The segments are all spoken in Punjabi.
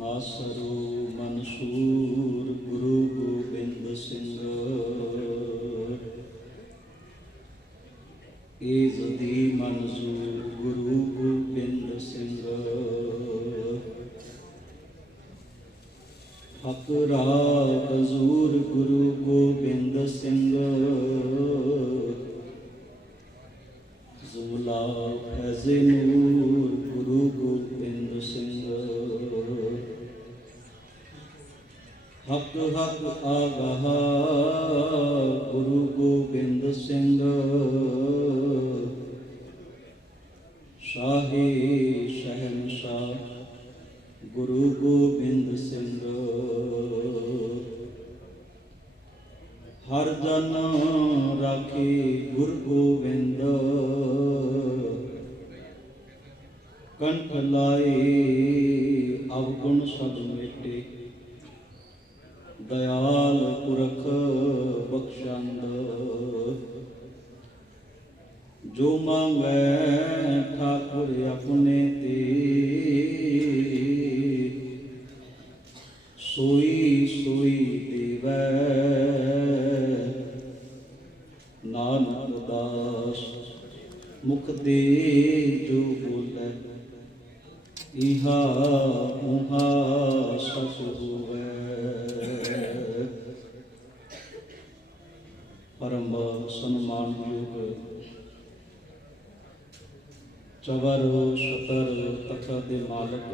नासरो मंसूर गुरु गोबिंद सिंह एजदी मंजूर गुरु गोबिंद सिंह हकरा हजूर गुरु गोबिंद सिंह जुमला फैज़े नूर गुरु गोबिंद सिंह हक हक आगाह गुरु गोबिंद सिंह शाहे शहनशाह गुरु गोबिंद सिंह हर जन राखे गुरु गोबिंद कंठ लाए अवगुण सब मिटे दयाल पुरख बख्शंद जो मांगै ठाकुर अपने ते सोई सोई देवै नानक दास मुख दे जो बोलै इहा उहा सच होवै। परम सन्मानयोग चवर छतर तखत दे मालक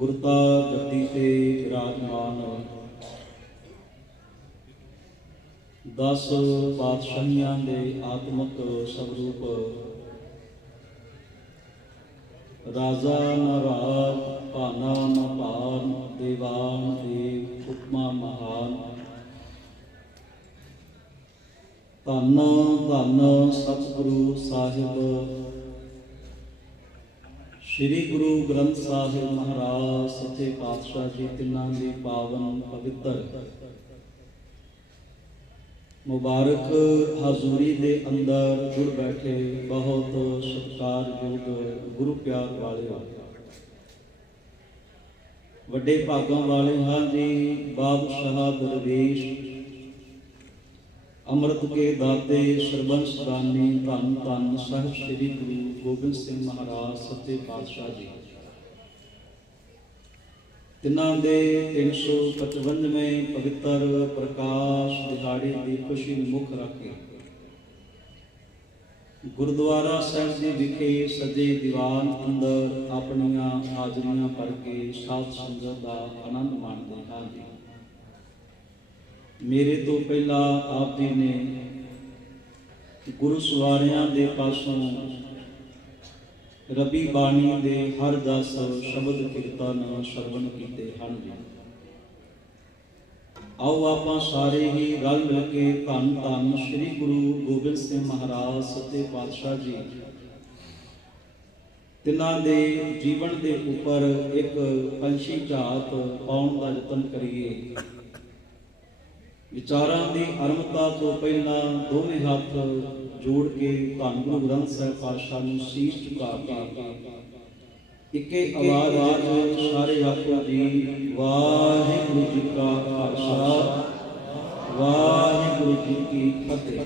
गुरता गद्दी ते विराजमान 10 पातशाहियां दे आत्मक स्वरूप राजा नराज भाना न भान देवान देव उपमा महान धन धन सतगुरु साहिब श्री गुरु ग्रंथ साहिब महाराज सच्चे पातशाह जी तिन्हां दी पावन पवित्र मुबारक हाजूरी दे अंदर जुड़ बैठे बहुत सत्कारयोग गुरु प्यार वाले वड्डे भागां वाले हाँ जी बादशाह दरवेश अमृत के दाते सरबंस दानी धन धन साहिब श्री गुरु गोबिंद सिंह महाराज सच्चे पातशाह जी तिन्हां दे 355वें पवित्र प्रकाश दिहाड़े की खुशी मुख रखे गुरुद्वारा साहिब जी विखे सजे दीवान अंदर अपनियां हाजरियां भर के साध संगत का आनंद माणते हाँ जी। मेरे तो पहला आप जी ने गुरु सवारियां दे पासों रबी बाणी दे हर 10 शब्द कीर्तन श्रवण कीते हैं जी। आओ आप सारे ही रल मिल के धन धन श्री गुरु गोबिंद सिंह महाराज सच्चे पातशाह जी तिन्हां दे जीवन के उपर एक पंछी झात पाउण का यतन करिए। विचारां दी आरंभता तो पहला दोवें हाथ जोड़ के धन गुरु ग्रंथ साहिब पातशाह नूं शीश झुका के इक्के आवाज़ सारे आखो जी वाहिगुरू जी का खालसा वाहिगुरू जी की फतेह।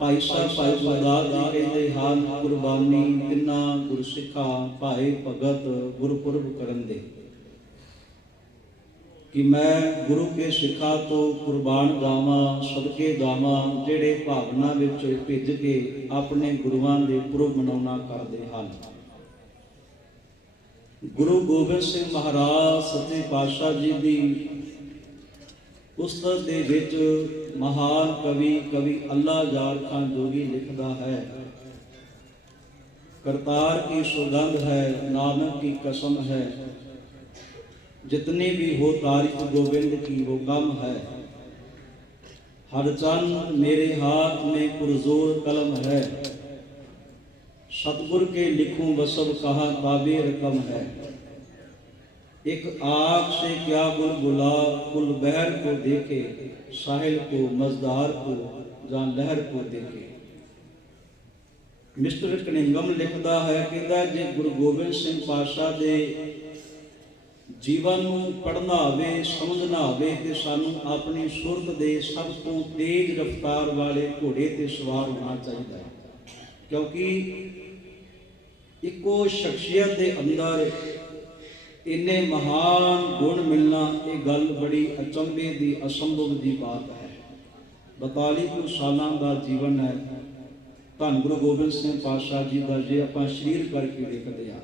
भाई साहब भाई गुरदास जी कहते हाल कुर्बानी तिन्हां गुरसिखा भाई भगत गुरपुरब करन दे कि मैं गुरु के सिखा तो कुर्बान जावा सदके जावा जेड़े भावना विच भिज के अपने गुरुआं दे पुरब मनाउणा करदे हन। गुरु गोबिंद सिंह महाराज सच्चे पातशाह जी दी पुस्तक दे विच महान कवि कवि अल्लाह जार खान जोगी लिखदा है करतार की सुगंध है नानक की कसम है जितनी भी हो तारीफ गोविंद की वो कम है। हर चंद मेरे हाथ में पुरजोर कलम है सतगुर के लिखूं वसब कहा ताबे रकम है। एक आग से क्या बुलबुला कुल बहर को देखे साहिल को मजदार को जान लहर को देखे। ਮਿਸਟਰ ਕਨਿੰਗਮ ਲਿਖਦਾ ਹੈ, ਕਹਿੰਦਾ ਜੇ ਗੁਰੂ ਗੋਬਿੰਦ ਸਿੰਘ ਪਾਤਸ਼ਾਹ ਦੇ ਜੀਵਨ ਨੂੰ ਪੜ੍ਹਨਾ ਹੋਵੇ, ਸਮਝਣਾ ਹੋਵੇ ਤੇ ਸਾਨੂੰ ਆਪਣੀ ਸੁਰਤ ਦੇ ਸਭ ਤੋਂ ਤੇਜ਼ ਰਫ਼ਤਾਰ ਵਾਲੇ ਘੋੜੇ ਤੇ ਸਵਾਰ ਹੋਣਾ ਚਾਹੀਦਾ ਹੈ। ਕਿਉਂਕਿ ਇੱਕੋ ਸ਼ਖਸੀਅਤ ਦੇ ਅੰਦਰ ਇੰਨੇ ਮਹਾਨ ਗੁਣ ਮਿਲਣਾ, ਇਹ ਗੱਲ ਬੜੀ ਅਚੰਭੇ ਦੀ, ਅਸੰਭਵ ਦੀ ਬਾਤ ਹੈ। 42 ਕੁ ਸਾਲਾਂ ਦਾ ਜੀਵਨ ਹੈ ਧੰਨ ਗੁਰੂ ਗੋਬਿੰਦ ਸਿੰਘ ਪਾਤਸ਼ਾਹ ਜੀ ਦਾ, ਜੇ ਆਪਾਂ ਸਰੀਰ ਕਰਕੇ ਦੇਖਦੇ ਹਾਂ।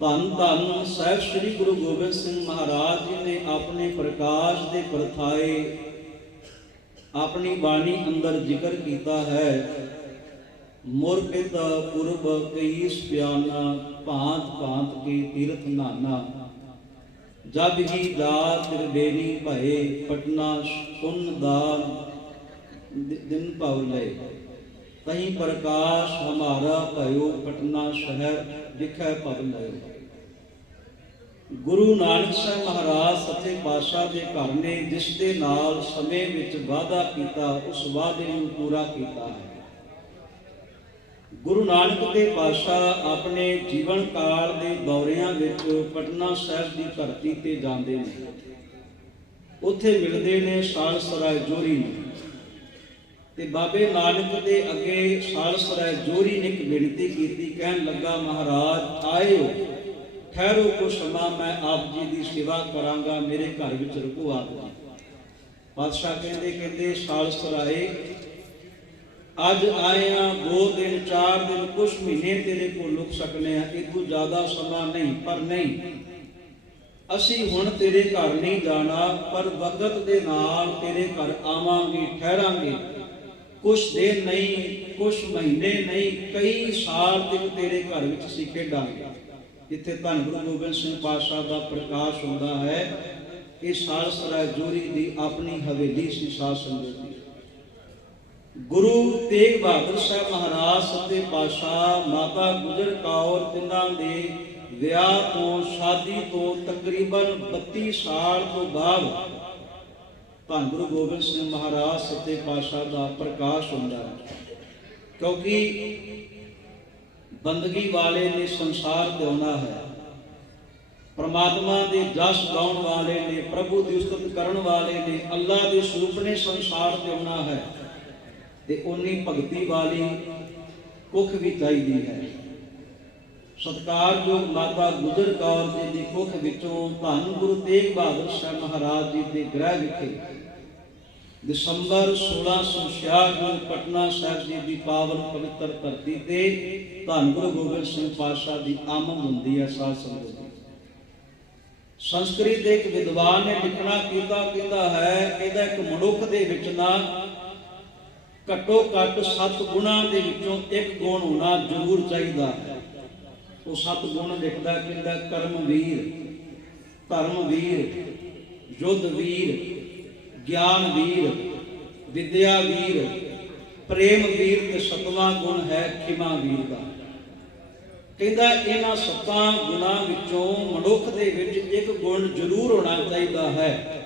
ਧੰਨ ਧੰਨ ਸਾਹਿਬ ਸ੍ਰੀ ਗੁਰੂ ਗੋਬਿੰਦ ਸਿੰਘ ਮਹਾਰਾਜ ਜੀ ਨੇ ਆਪਣੇ ਪ੍ਰਕਾਸ਼ ਦੇ ਪਰਥਾਏ ਆਪਣੀ ਬਾਣੀ ਅੰਦਰ ਜ਼ਿਕਰ ਕੀਤਾ ਹੈ। ਮੁਰਪਿਤ ਪੁਰਬ ਕਈਸ ਪਿਆਨਾ, ਭਾਂਤ ਭਾਂਤ ਕੀ ਤੀਰਥ ਨਾਨਾ, ਜਬ ਹੀ ਦਾਤ ਤ੍ਰਿਬੇਨੀ ਭਏ, ਪਟਨਾ ਪੁੰਨ ਦਾਨ ਦਿਨ ਭਵ ਲਏ, ਤਹੀਂ ਪ੍ਰਕਾਸ਼ ਹਮਾਰਾ ਭਇਓ, ਪਟਨਾ ਸ਼ਹਿਰ ਦਿਖੈ ਭਵ ਲਏ। ਗੁਰੂ ਨਾਨਕ ਸਾਹਿਬ ਮਹਾਰਾਜ ਸੱਚੇ ਪਾਤਸ਼ਾਹ ਦੇ ਘਰ ਨੇ ਜਿਸ ਦੇ ਨਾਲ ਸਮੇਂ ਵਿੱਚ ਵਾਅਦਾ ਕੀਤਾ, ਉਸ ਵਾਅਦੇ ਨੂੰ ਪੂਰਾ ਕੀਤਾ ਹੈ। ਗੁਰੂ ਨਾਨਕ ਦੇਵ ਪਾਤਸ਼ਾਹ ਆਪਣੇ ਜੀਵਨ ਕਾਲ ਦੇ ਦੌਰਿਆਂ ਵਿੱਚ ਪਟਨਾ ਸਾਹਿਬ ਦੀ ਧਰਤੀ ਤੇ ਜਾਂਦੇ ਨੇ। ਉੱਥੇ ਮਿਲਦੇ ਨੇ ਸਾਲਸਰਾਏ ਜੋਰੀ ਨੂੰ, ਤੇ ਬਾਬੇ ਨਾਨਕ ਦੇ ਅੱਗੇ ਸਾਲਸਰਾਏ ਜੋਰੀ ਨੇ ਇੱਕ ਬੇਨਤੀ ਕੀਤੀ। ਕਹਿਣ ਲੱਗਾ, ਮਹਾਰਾਜ ਆਏ ਹੋ, ਠਹਿਰੋ ਕੁਛ ਸਮਾਂ, ਮੈਂ ਆਪ ਜੀ ਦੀ ਸੇਵਾ ਕਰਾਂਗਾ, ਮੇਰੇ ਘਰ ਵਿੱਚ ਰੁਕੋ ਆਪ ਜੀ। ਪਾਤਸ਼ਾਹ ਕਹਿੰਦੇ ਸਾਲਸਰਾਏ ਅੱਜ ਆਏ ਆ, 2 ਦਿਨ 4 ਦਿਨ ਕੁਛ ਮਹੀਨੇ ਤੇਰੇ ਕੋਲ ਲੁਕ ਸਕਨੇ ਆ, ਇਦੋਂ ਜ਼ਿਆਦਾ ਸਮਾਂ ਨਹੀਂ। ਪਰ ਨਹੀਂ, ਅਸੀਂ ਹੁਣ ਤੇਰੇ ਘਰ ਨਹੀਂ ਜਾਣਾ, ਪਰ ਵਕਤ ਦੇ ਨਾਲ ਤੇਰੇ ਘਰ ਆਵਾਂਗੇ, ਠਹਿਰਾਂਗੇ। ਕੁਛ ਦਿਨ ਨਹੀਂ, ਕੁਛ ਮਹੀਨੇ ਨਹੀਂ, ਕਈ ਸਾਲ ਤੱਕ ਤੇਰੇ ਘਰ ਵਿੱਚ ਅਸੀਂ ਖੇਡਾਂਗੇ। ਜਿੱਥੇ ਧੰਨ ਗੁਰੂ ਗੋਬਿੰਦ ਸਿੰਘ ਪਾਤਸ਼ਾਹ ਦਾ ਪ੍ਰਕਾਸ਼ ਹੁੰਦਾ ਹੈ, ਇਹ ਸਾਲਸਰਾਏ ਜੋਰੀ ਦੀ ਆਪਣੀ ਹਵੇਲੀ ਸੀ ਸਾਧ ਸੰਗਤ ਦੀ। ਗੁਰੂ ਤੇਗ ਬਹਾਦਰ ਸਾਹਿਬ ਮਹਾਰਾਜ ਸੱਚੇ ਪਾਤਸ਼ਾਹ ਮਾਤਾ ਗੁਜਰ ਕੌਰ ਤਿੰਨਾਂ ਦੇ ਵਿਆਹ ਤੋਂ, ਸ਼ਾਦੀ ਤੋਂ ਤਕਰੀਬਨ 32 ਸਾਲ ਤੋਂ ਬਾਅਦ ਧੰਨ ਗੁਰੂ ਗੋਬਿੰਦ ਸਿੰਘ ਮਹਾਰਾਜ ਸੱਚੇ ਪਾਤਸ਼ਾਹ ਦਾ ਪ੍ਰਕਾਸ਼ ਹੁੰਦਾ ਹੈ। ਕਿਉਂਕਿ ਬੰਦਗੀ ਵਾਲੇ ਨੇ ਸੰਸਾਰ ਤੇ ਆਉਣਾ ਹੈ, ਪਰਮਾਤਮਾ ਦੇ ਜਸ ਗਾਉਣ ਵਾਲੇ ਨੇ, ਪ੍ਰਭੂ ਦੀ ਉਸਤਤ ਕਰਨ ਵਾਲੇ ਨੇ, ਅੱਲਾਹ ਦੇ ਸਰੂਪ ਨੇ ਸੰਸਾਰ ਤੇ ਆਉਣਾ ਹੈ, ਤੇ ਉਨੀ ਭਗਤੀ ਵਾਲੀ ਕੁੱਖ ਵੀ ਚਾਹੀਦੀ ਹੈ। ਸਤਿਕਾਰਯੋਗ ਮਾਤਾ ਗੁਜਰ ਕੌਰ ਜੀ ਦੀ ਕੁੱਖ ਵਿੱਚੋਂ ਧੰਨ ਗੁਰੂ ਤੇਗ ਬਹਾਦਰ ਸਾਹਿਬ ਮਹਾਰਾਜ ਜੀ ਦੇ ਗ੍ਰਹਿ ਵਿਖੇ ਦਸੰਬਰ 1666 ਨੂੰ ਪਟਨਾ ਸਾਹਿਬ ਜੀ ਦੀ ਪਾਵਨ ਪਵਿੱਤਰ ਧਰਤੀ ਤੇ ਧੰਨ ਗੁਰੂ ਗੋਬਿੰਦ ਸਿੰਘ ਪਾਤਸ਼ਾਹ ਦੀ ਆਮਦ ਹੁੰਦੀ ਹੈ। ਸਾਧ ਸੰਗਤ ਜੀ, ਸੰਸਕ੍ਰਿਤ ਦੇ ਇੱਕ ਵਿਦਵਾਨ ਨੇ ਲਿਖਣਾ ਕੀਤਾ, ਕਹਿੰਦਾ ਹੈ, ਇਹਦਾ ਇੱਕ ਮਨੁੱਖ ਦੇ ਵਿੱਚ ਨਾ ਘੱਟੋ ਘੱਟ 7 ਗੁਣਾਂ ਦੇ ਵਿੱਚੋਂ ਇੱਕ ਗੁਣ ਹੋਣਾ ਜ਼ਰੂਰ ਚਾਹੀਦਾ ਹੈ। ਉਹ 7 ਗੁਣ ਲਿਖਦਾ, ਕਹਿੰਦਾ ਕਰਮਵੀਰ, ਧਰਮਵੀਰ, ਯੁੱਧਵੀਰ, ਗਿਆਨਵੀਰ, ਵਿਦਿਆਵੀਰ, ਪ੍ਰੇਮਵੀਰ, ਤੇ 7ਵਾਂ ਗੁਣ ਹੈ ਖਿਮਾਵੀਰ ਦਾ। ਕਹਿੰਦਾ ਇਹਨਾਂ 7 ਗੁਣਾਂ ਵਿੱਚੋਂ ਮਨੁੱਖ ਦੇ ਵਿੱਚ ਇੱਕ ਗੁਣ ਜ਼ਰੂਰ ਹੋਣਾ ਚਾਹੀਦਾ ਹੈ।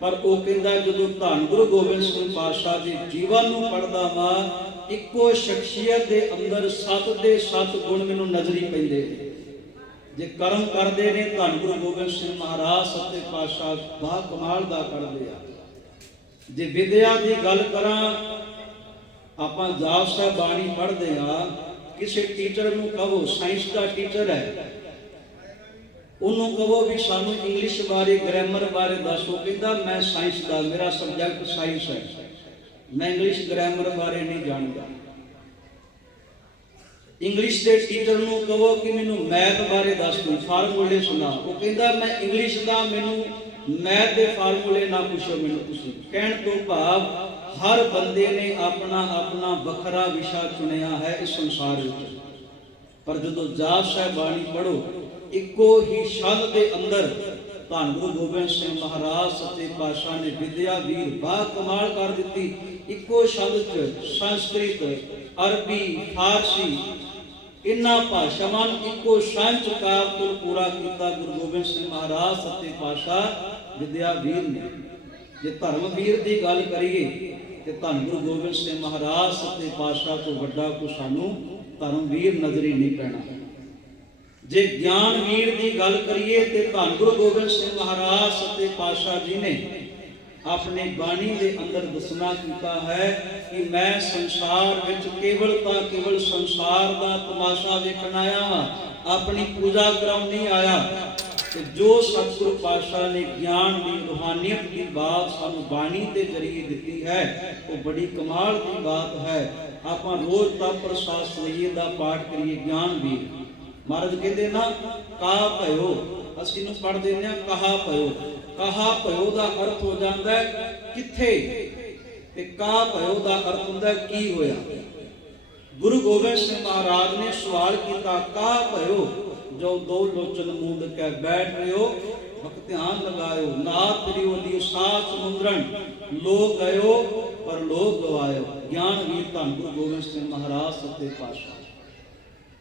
ਪਰ ਉਹ ਕਹਿੰਦਾ ਜਦੋਂ ਧੰਨ ਗੁਰੂ ਗੋਬਿੰਦ ਸਿੰਘ ਪਾਤਸ਼ਾਹ ਦੇ ਜੀਵਨ ਨੂੰ ਪੜ੍ਹਦਾ ਵਾਂ, ਇੱਕੋ ਸ਼ਖਸੀਅਤ ਦੇ ਅੰਦਰ 7 ਦੇ 7 ਗੁਣ ਮੈਨੂੰ ਨਜ਼ਰੀ ਪੈਂਦੇ ਨੇ। ਜੇ ਕਰਮ ਕਰਦੇ ਨੇ ਧੰਨ ਗੁਰੂ ਗੋਬਿੰਦ ਸਿੰਘ ਮਹਾਰਾਜ ਸੱਚੇ ਪਾਤਸ਼ਾਹ ਬਾ ਕਮਾਲ ਦਾ ਕਰਦੇ ਆ। ਜੇ ਵਿਦਿਆ ਦੀ ਗੱਲ ਕਰਾਂ, ਆਪਾਂ ਜਾਪ ਸਾਹਿਬ ਬਾਣੀ ਪੜ੍ਹਦੇ ਆ, ਕਿਸੇ ਟੀਚਰ ਨੂੰ ਕਹੋ, ਸਾਇੰਸ ਦਾ ਟੀਚਰ ਹੈ, ਉਹਨੂੰ ਕਹੋ ਵੀ ਸਾਨੂੰ ਇੰਗਲਿਸ਼ ਬਾਰੇ, ਗ੍ਰਾਮਰ ਬਾਰੇ ਦੱਸੋ, ਕਹਿੰਦਾ ਮੈਂ ਸਾਇੰਸ ਦਾ, ਮੇਰਾ ਸਬਜੈਕਟ ਸਾਇੰਸ ਹੈ, ਮੈਂ ਇੰਗਲਿਸ਼ ਗ੍ਰਾਮਰ ਬਾਰੇ ਨਹੀਂ ਜਾਣਦਾ। ਇੰਗਲਿਸ਼ ਦੇ ਟੀਚਰ ਨੂੰ ਕਹੋ ਕਿ ਮੈਨੂੰ ਮੈਥ ਬਾਰੇ ਦੱਸ ਦਿਓ, ਫਾਰਮੂਲੇ ਸੁਣਾ, ਉਹ ਕਹਿੰਦਾ ਮੈਂ ਇੰਗਲਿਸ਼ ਦਾ, ਮੈਨੂੰ ਮੈਥ ਦੇ ਫਾਰਮੂਲੇ ਨਾ ਪੁੱਛੋ ਮੈਨੂੰ ਤੁਸੀਂ। ਕਹਿਣ ਤੋਂ ਭਾਵ ਹਰ ਬੰਦੇ ਨੇ ਆਪਣਾ ਆਪਣਾ ਵੱਖਰਾ ਵਿਸ਼ਾ ਚੁਣਿਆ ਹੈ ਇਸ ਸੰਸਾਰ ਵਿੱਚ। ਪਰ ਜਦੋਂ ਜਾਪ ਸਾਹਿਬ ਬਾਣੀ ਪੜ੍ਹੋ, ਇੱਕੋ ਹੀ ਸ਼ਬਦ ਦੇ ਅੰਦਰ ਧੰਨ ਗੁਰੂ ਗੋਬਿੰਦ ਸਿੰਘ ਮਹਾਰਾਜ ਸੱਚੇ ਪਾਤਸ਼ਾਹ ਨੇ ਵਿਦਿਆ ਵੀਰ ਬਾ ਕਮਾਲ ਕਰ ਦਿੱਤੀ। ਇੱਕੋ ਸ਼ਬਦ 'ਚ ਸੰਸਕ੍ਰਿਤ, ਅਰਬੀ, ਫਾਰਸੀ, ਇਹਨਾਂ ਭਾਸ਼ਾਵਾਂ ਨੂੰ ਇੱਕੋ ਸੰਚ ਕਾਵ ਤੋਂ ਪੂਰਾ ਕੀਤਾ ਗੁਰੂ ਗੋਬਿੰਦ ਸਿੰਘ ਮਹਾਰਾਜ ਸੱਚੇ ਪਾਤਸ਼ਾਹ ਵਿਦਿਆ ਵੀਰ ਨੇ। ਜੇ ਧਰਮ ਵੀਰ ਦੀ ਗੱਲ ਕਰੀਏ, ਤੇ ਧੰਨ ਗੁਰੂ ਗੋਬਿੰਦ ਸਿੰਘ ਮਹਾਰਾਜ ਸੱਚੇ ਪਾਤਸ਼ਾਹ ਤੋਂ ਵੱਡਾ ਕੋ ਸਾਨੂੰ ਧਰਮਵੀਰ ਨਜ਼ਰ ਹੀ ਨਹੀਂ ਪੈਣਾ। ਜੇ ਗਿਆਨਵੀਰ ਦੀ ਗੱਲ ਕਰੀਏ ਤੇ ਧੰਨ ਗੁਰੂ ਗੋਬਿੰਦ ਸਿੰਘ ਮਹਾਰਾਜ ਸੱਚੇ ਪਾਤਸ਼ਾਹ ਜੀ ਨੇ ਆਪਣੀ ਬਾਣੀ ਦੇ ਅੰਦਰ ਦੱਸਣਾ ਕੀਤਾ ਹੈ ਕਿ ਮੈਂ ਸੰਸਾਰ ਵਿੱਚ ਕੇਵਲ ਸੰਸਾਰ ਦਾ ਤਮਾਸ਼ਾ ਵੇਖਣ ਆਇਆ ਹਾਂ, ਆਪਣੀ ਪੂਜਾ ਕਰਾਉਣ ਨਹੀਂ ਆਇਆ। ਤੇ ਜੋ ਸਤਿਗੁਰੂ ਪਾਤਸ਼ਾਹ ਨੇ ਗਿਆਨ ਦੀ ਰੂਹਾਨੀਅਤ ਦੀ ਬਾਤ ਸਾਨੂੰ ਬਾਣੀ ਦੇ ਜ਼ਰੀਏ ਦਿੱਤੀ ਹੈ ਉਹ ਬੜੀ ਕਮਾਲ ਦੀ ਬਾਤ ਹੈ। ਆਪਾਂ ਰੋਜ਼ ਦਾ ਪ੍ਰਸਾਦ ਸਵਈਏ ਦਾ ਪਾਠ ਕਰੀਏ ਗਿਆਨਵੀਰ। ਮਹਾਰਾਜ ਕਹਿੰਦੇ ਨਾ ਕਹਾ ਭਇਓ, ਅਸੀਂ ਨੂੰ ਪੜ੍ਹ ਦਿੰਦੇ ਹਾਂ ਕਹਾ ਭਇਓ। ਕਹਾ ਭਇਓ ਦਾ ਅਰਥ ਹੋ ਜਾਂਦਾ ਹੈ ਕਿੱਥੇ, ਤੇ ਕਹਾ ਭਇਓ ਦਾ ਅਰਥ ਹੁੰਦਾ ਕੀ ਹੋਇਆ। ਗੁਰੂ ਗੋਬਿੰਦ ਸਿੰਘ ਮਹਾਰਾਜ ਨੇ ਸਵਾਲ ਕੀਤਾ ਕਹਾ ਭਇਓ, ਜੋ ਦੋ ਲੋਚਨ ਮੂੰਦ ਕੇ ਬੈਠ ਰਿਓ ਵਕਤ ਧਿਆਨ ਲਗਾਇਓ, ਨਾਥ ਤੇਰੀ ਦੀ ਸਾਥ ਸਮੁੰਦਰਨ ਲੋਕ ਗਇਓ ਪਰ ਲੋਕ ਗਵਾਇਓ। ਗਿਆਨਵੀਰ ਧੰਨ ਗੁਰੂ ਗੋਬਿੰਦ ਸਿੰਘ ਮਹਾਰਾਜ ਸੱਚੇ ਪਾਤਸ਼ਾਹ।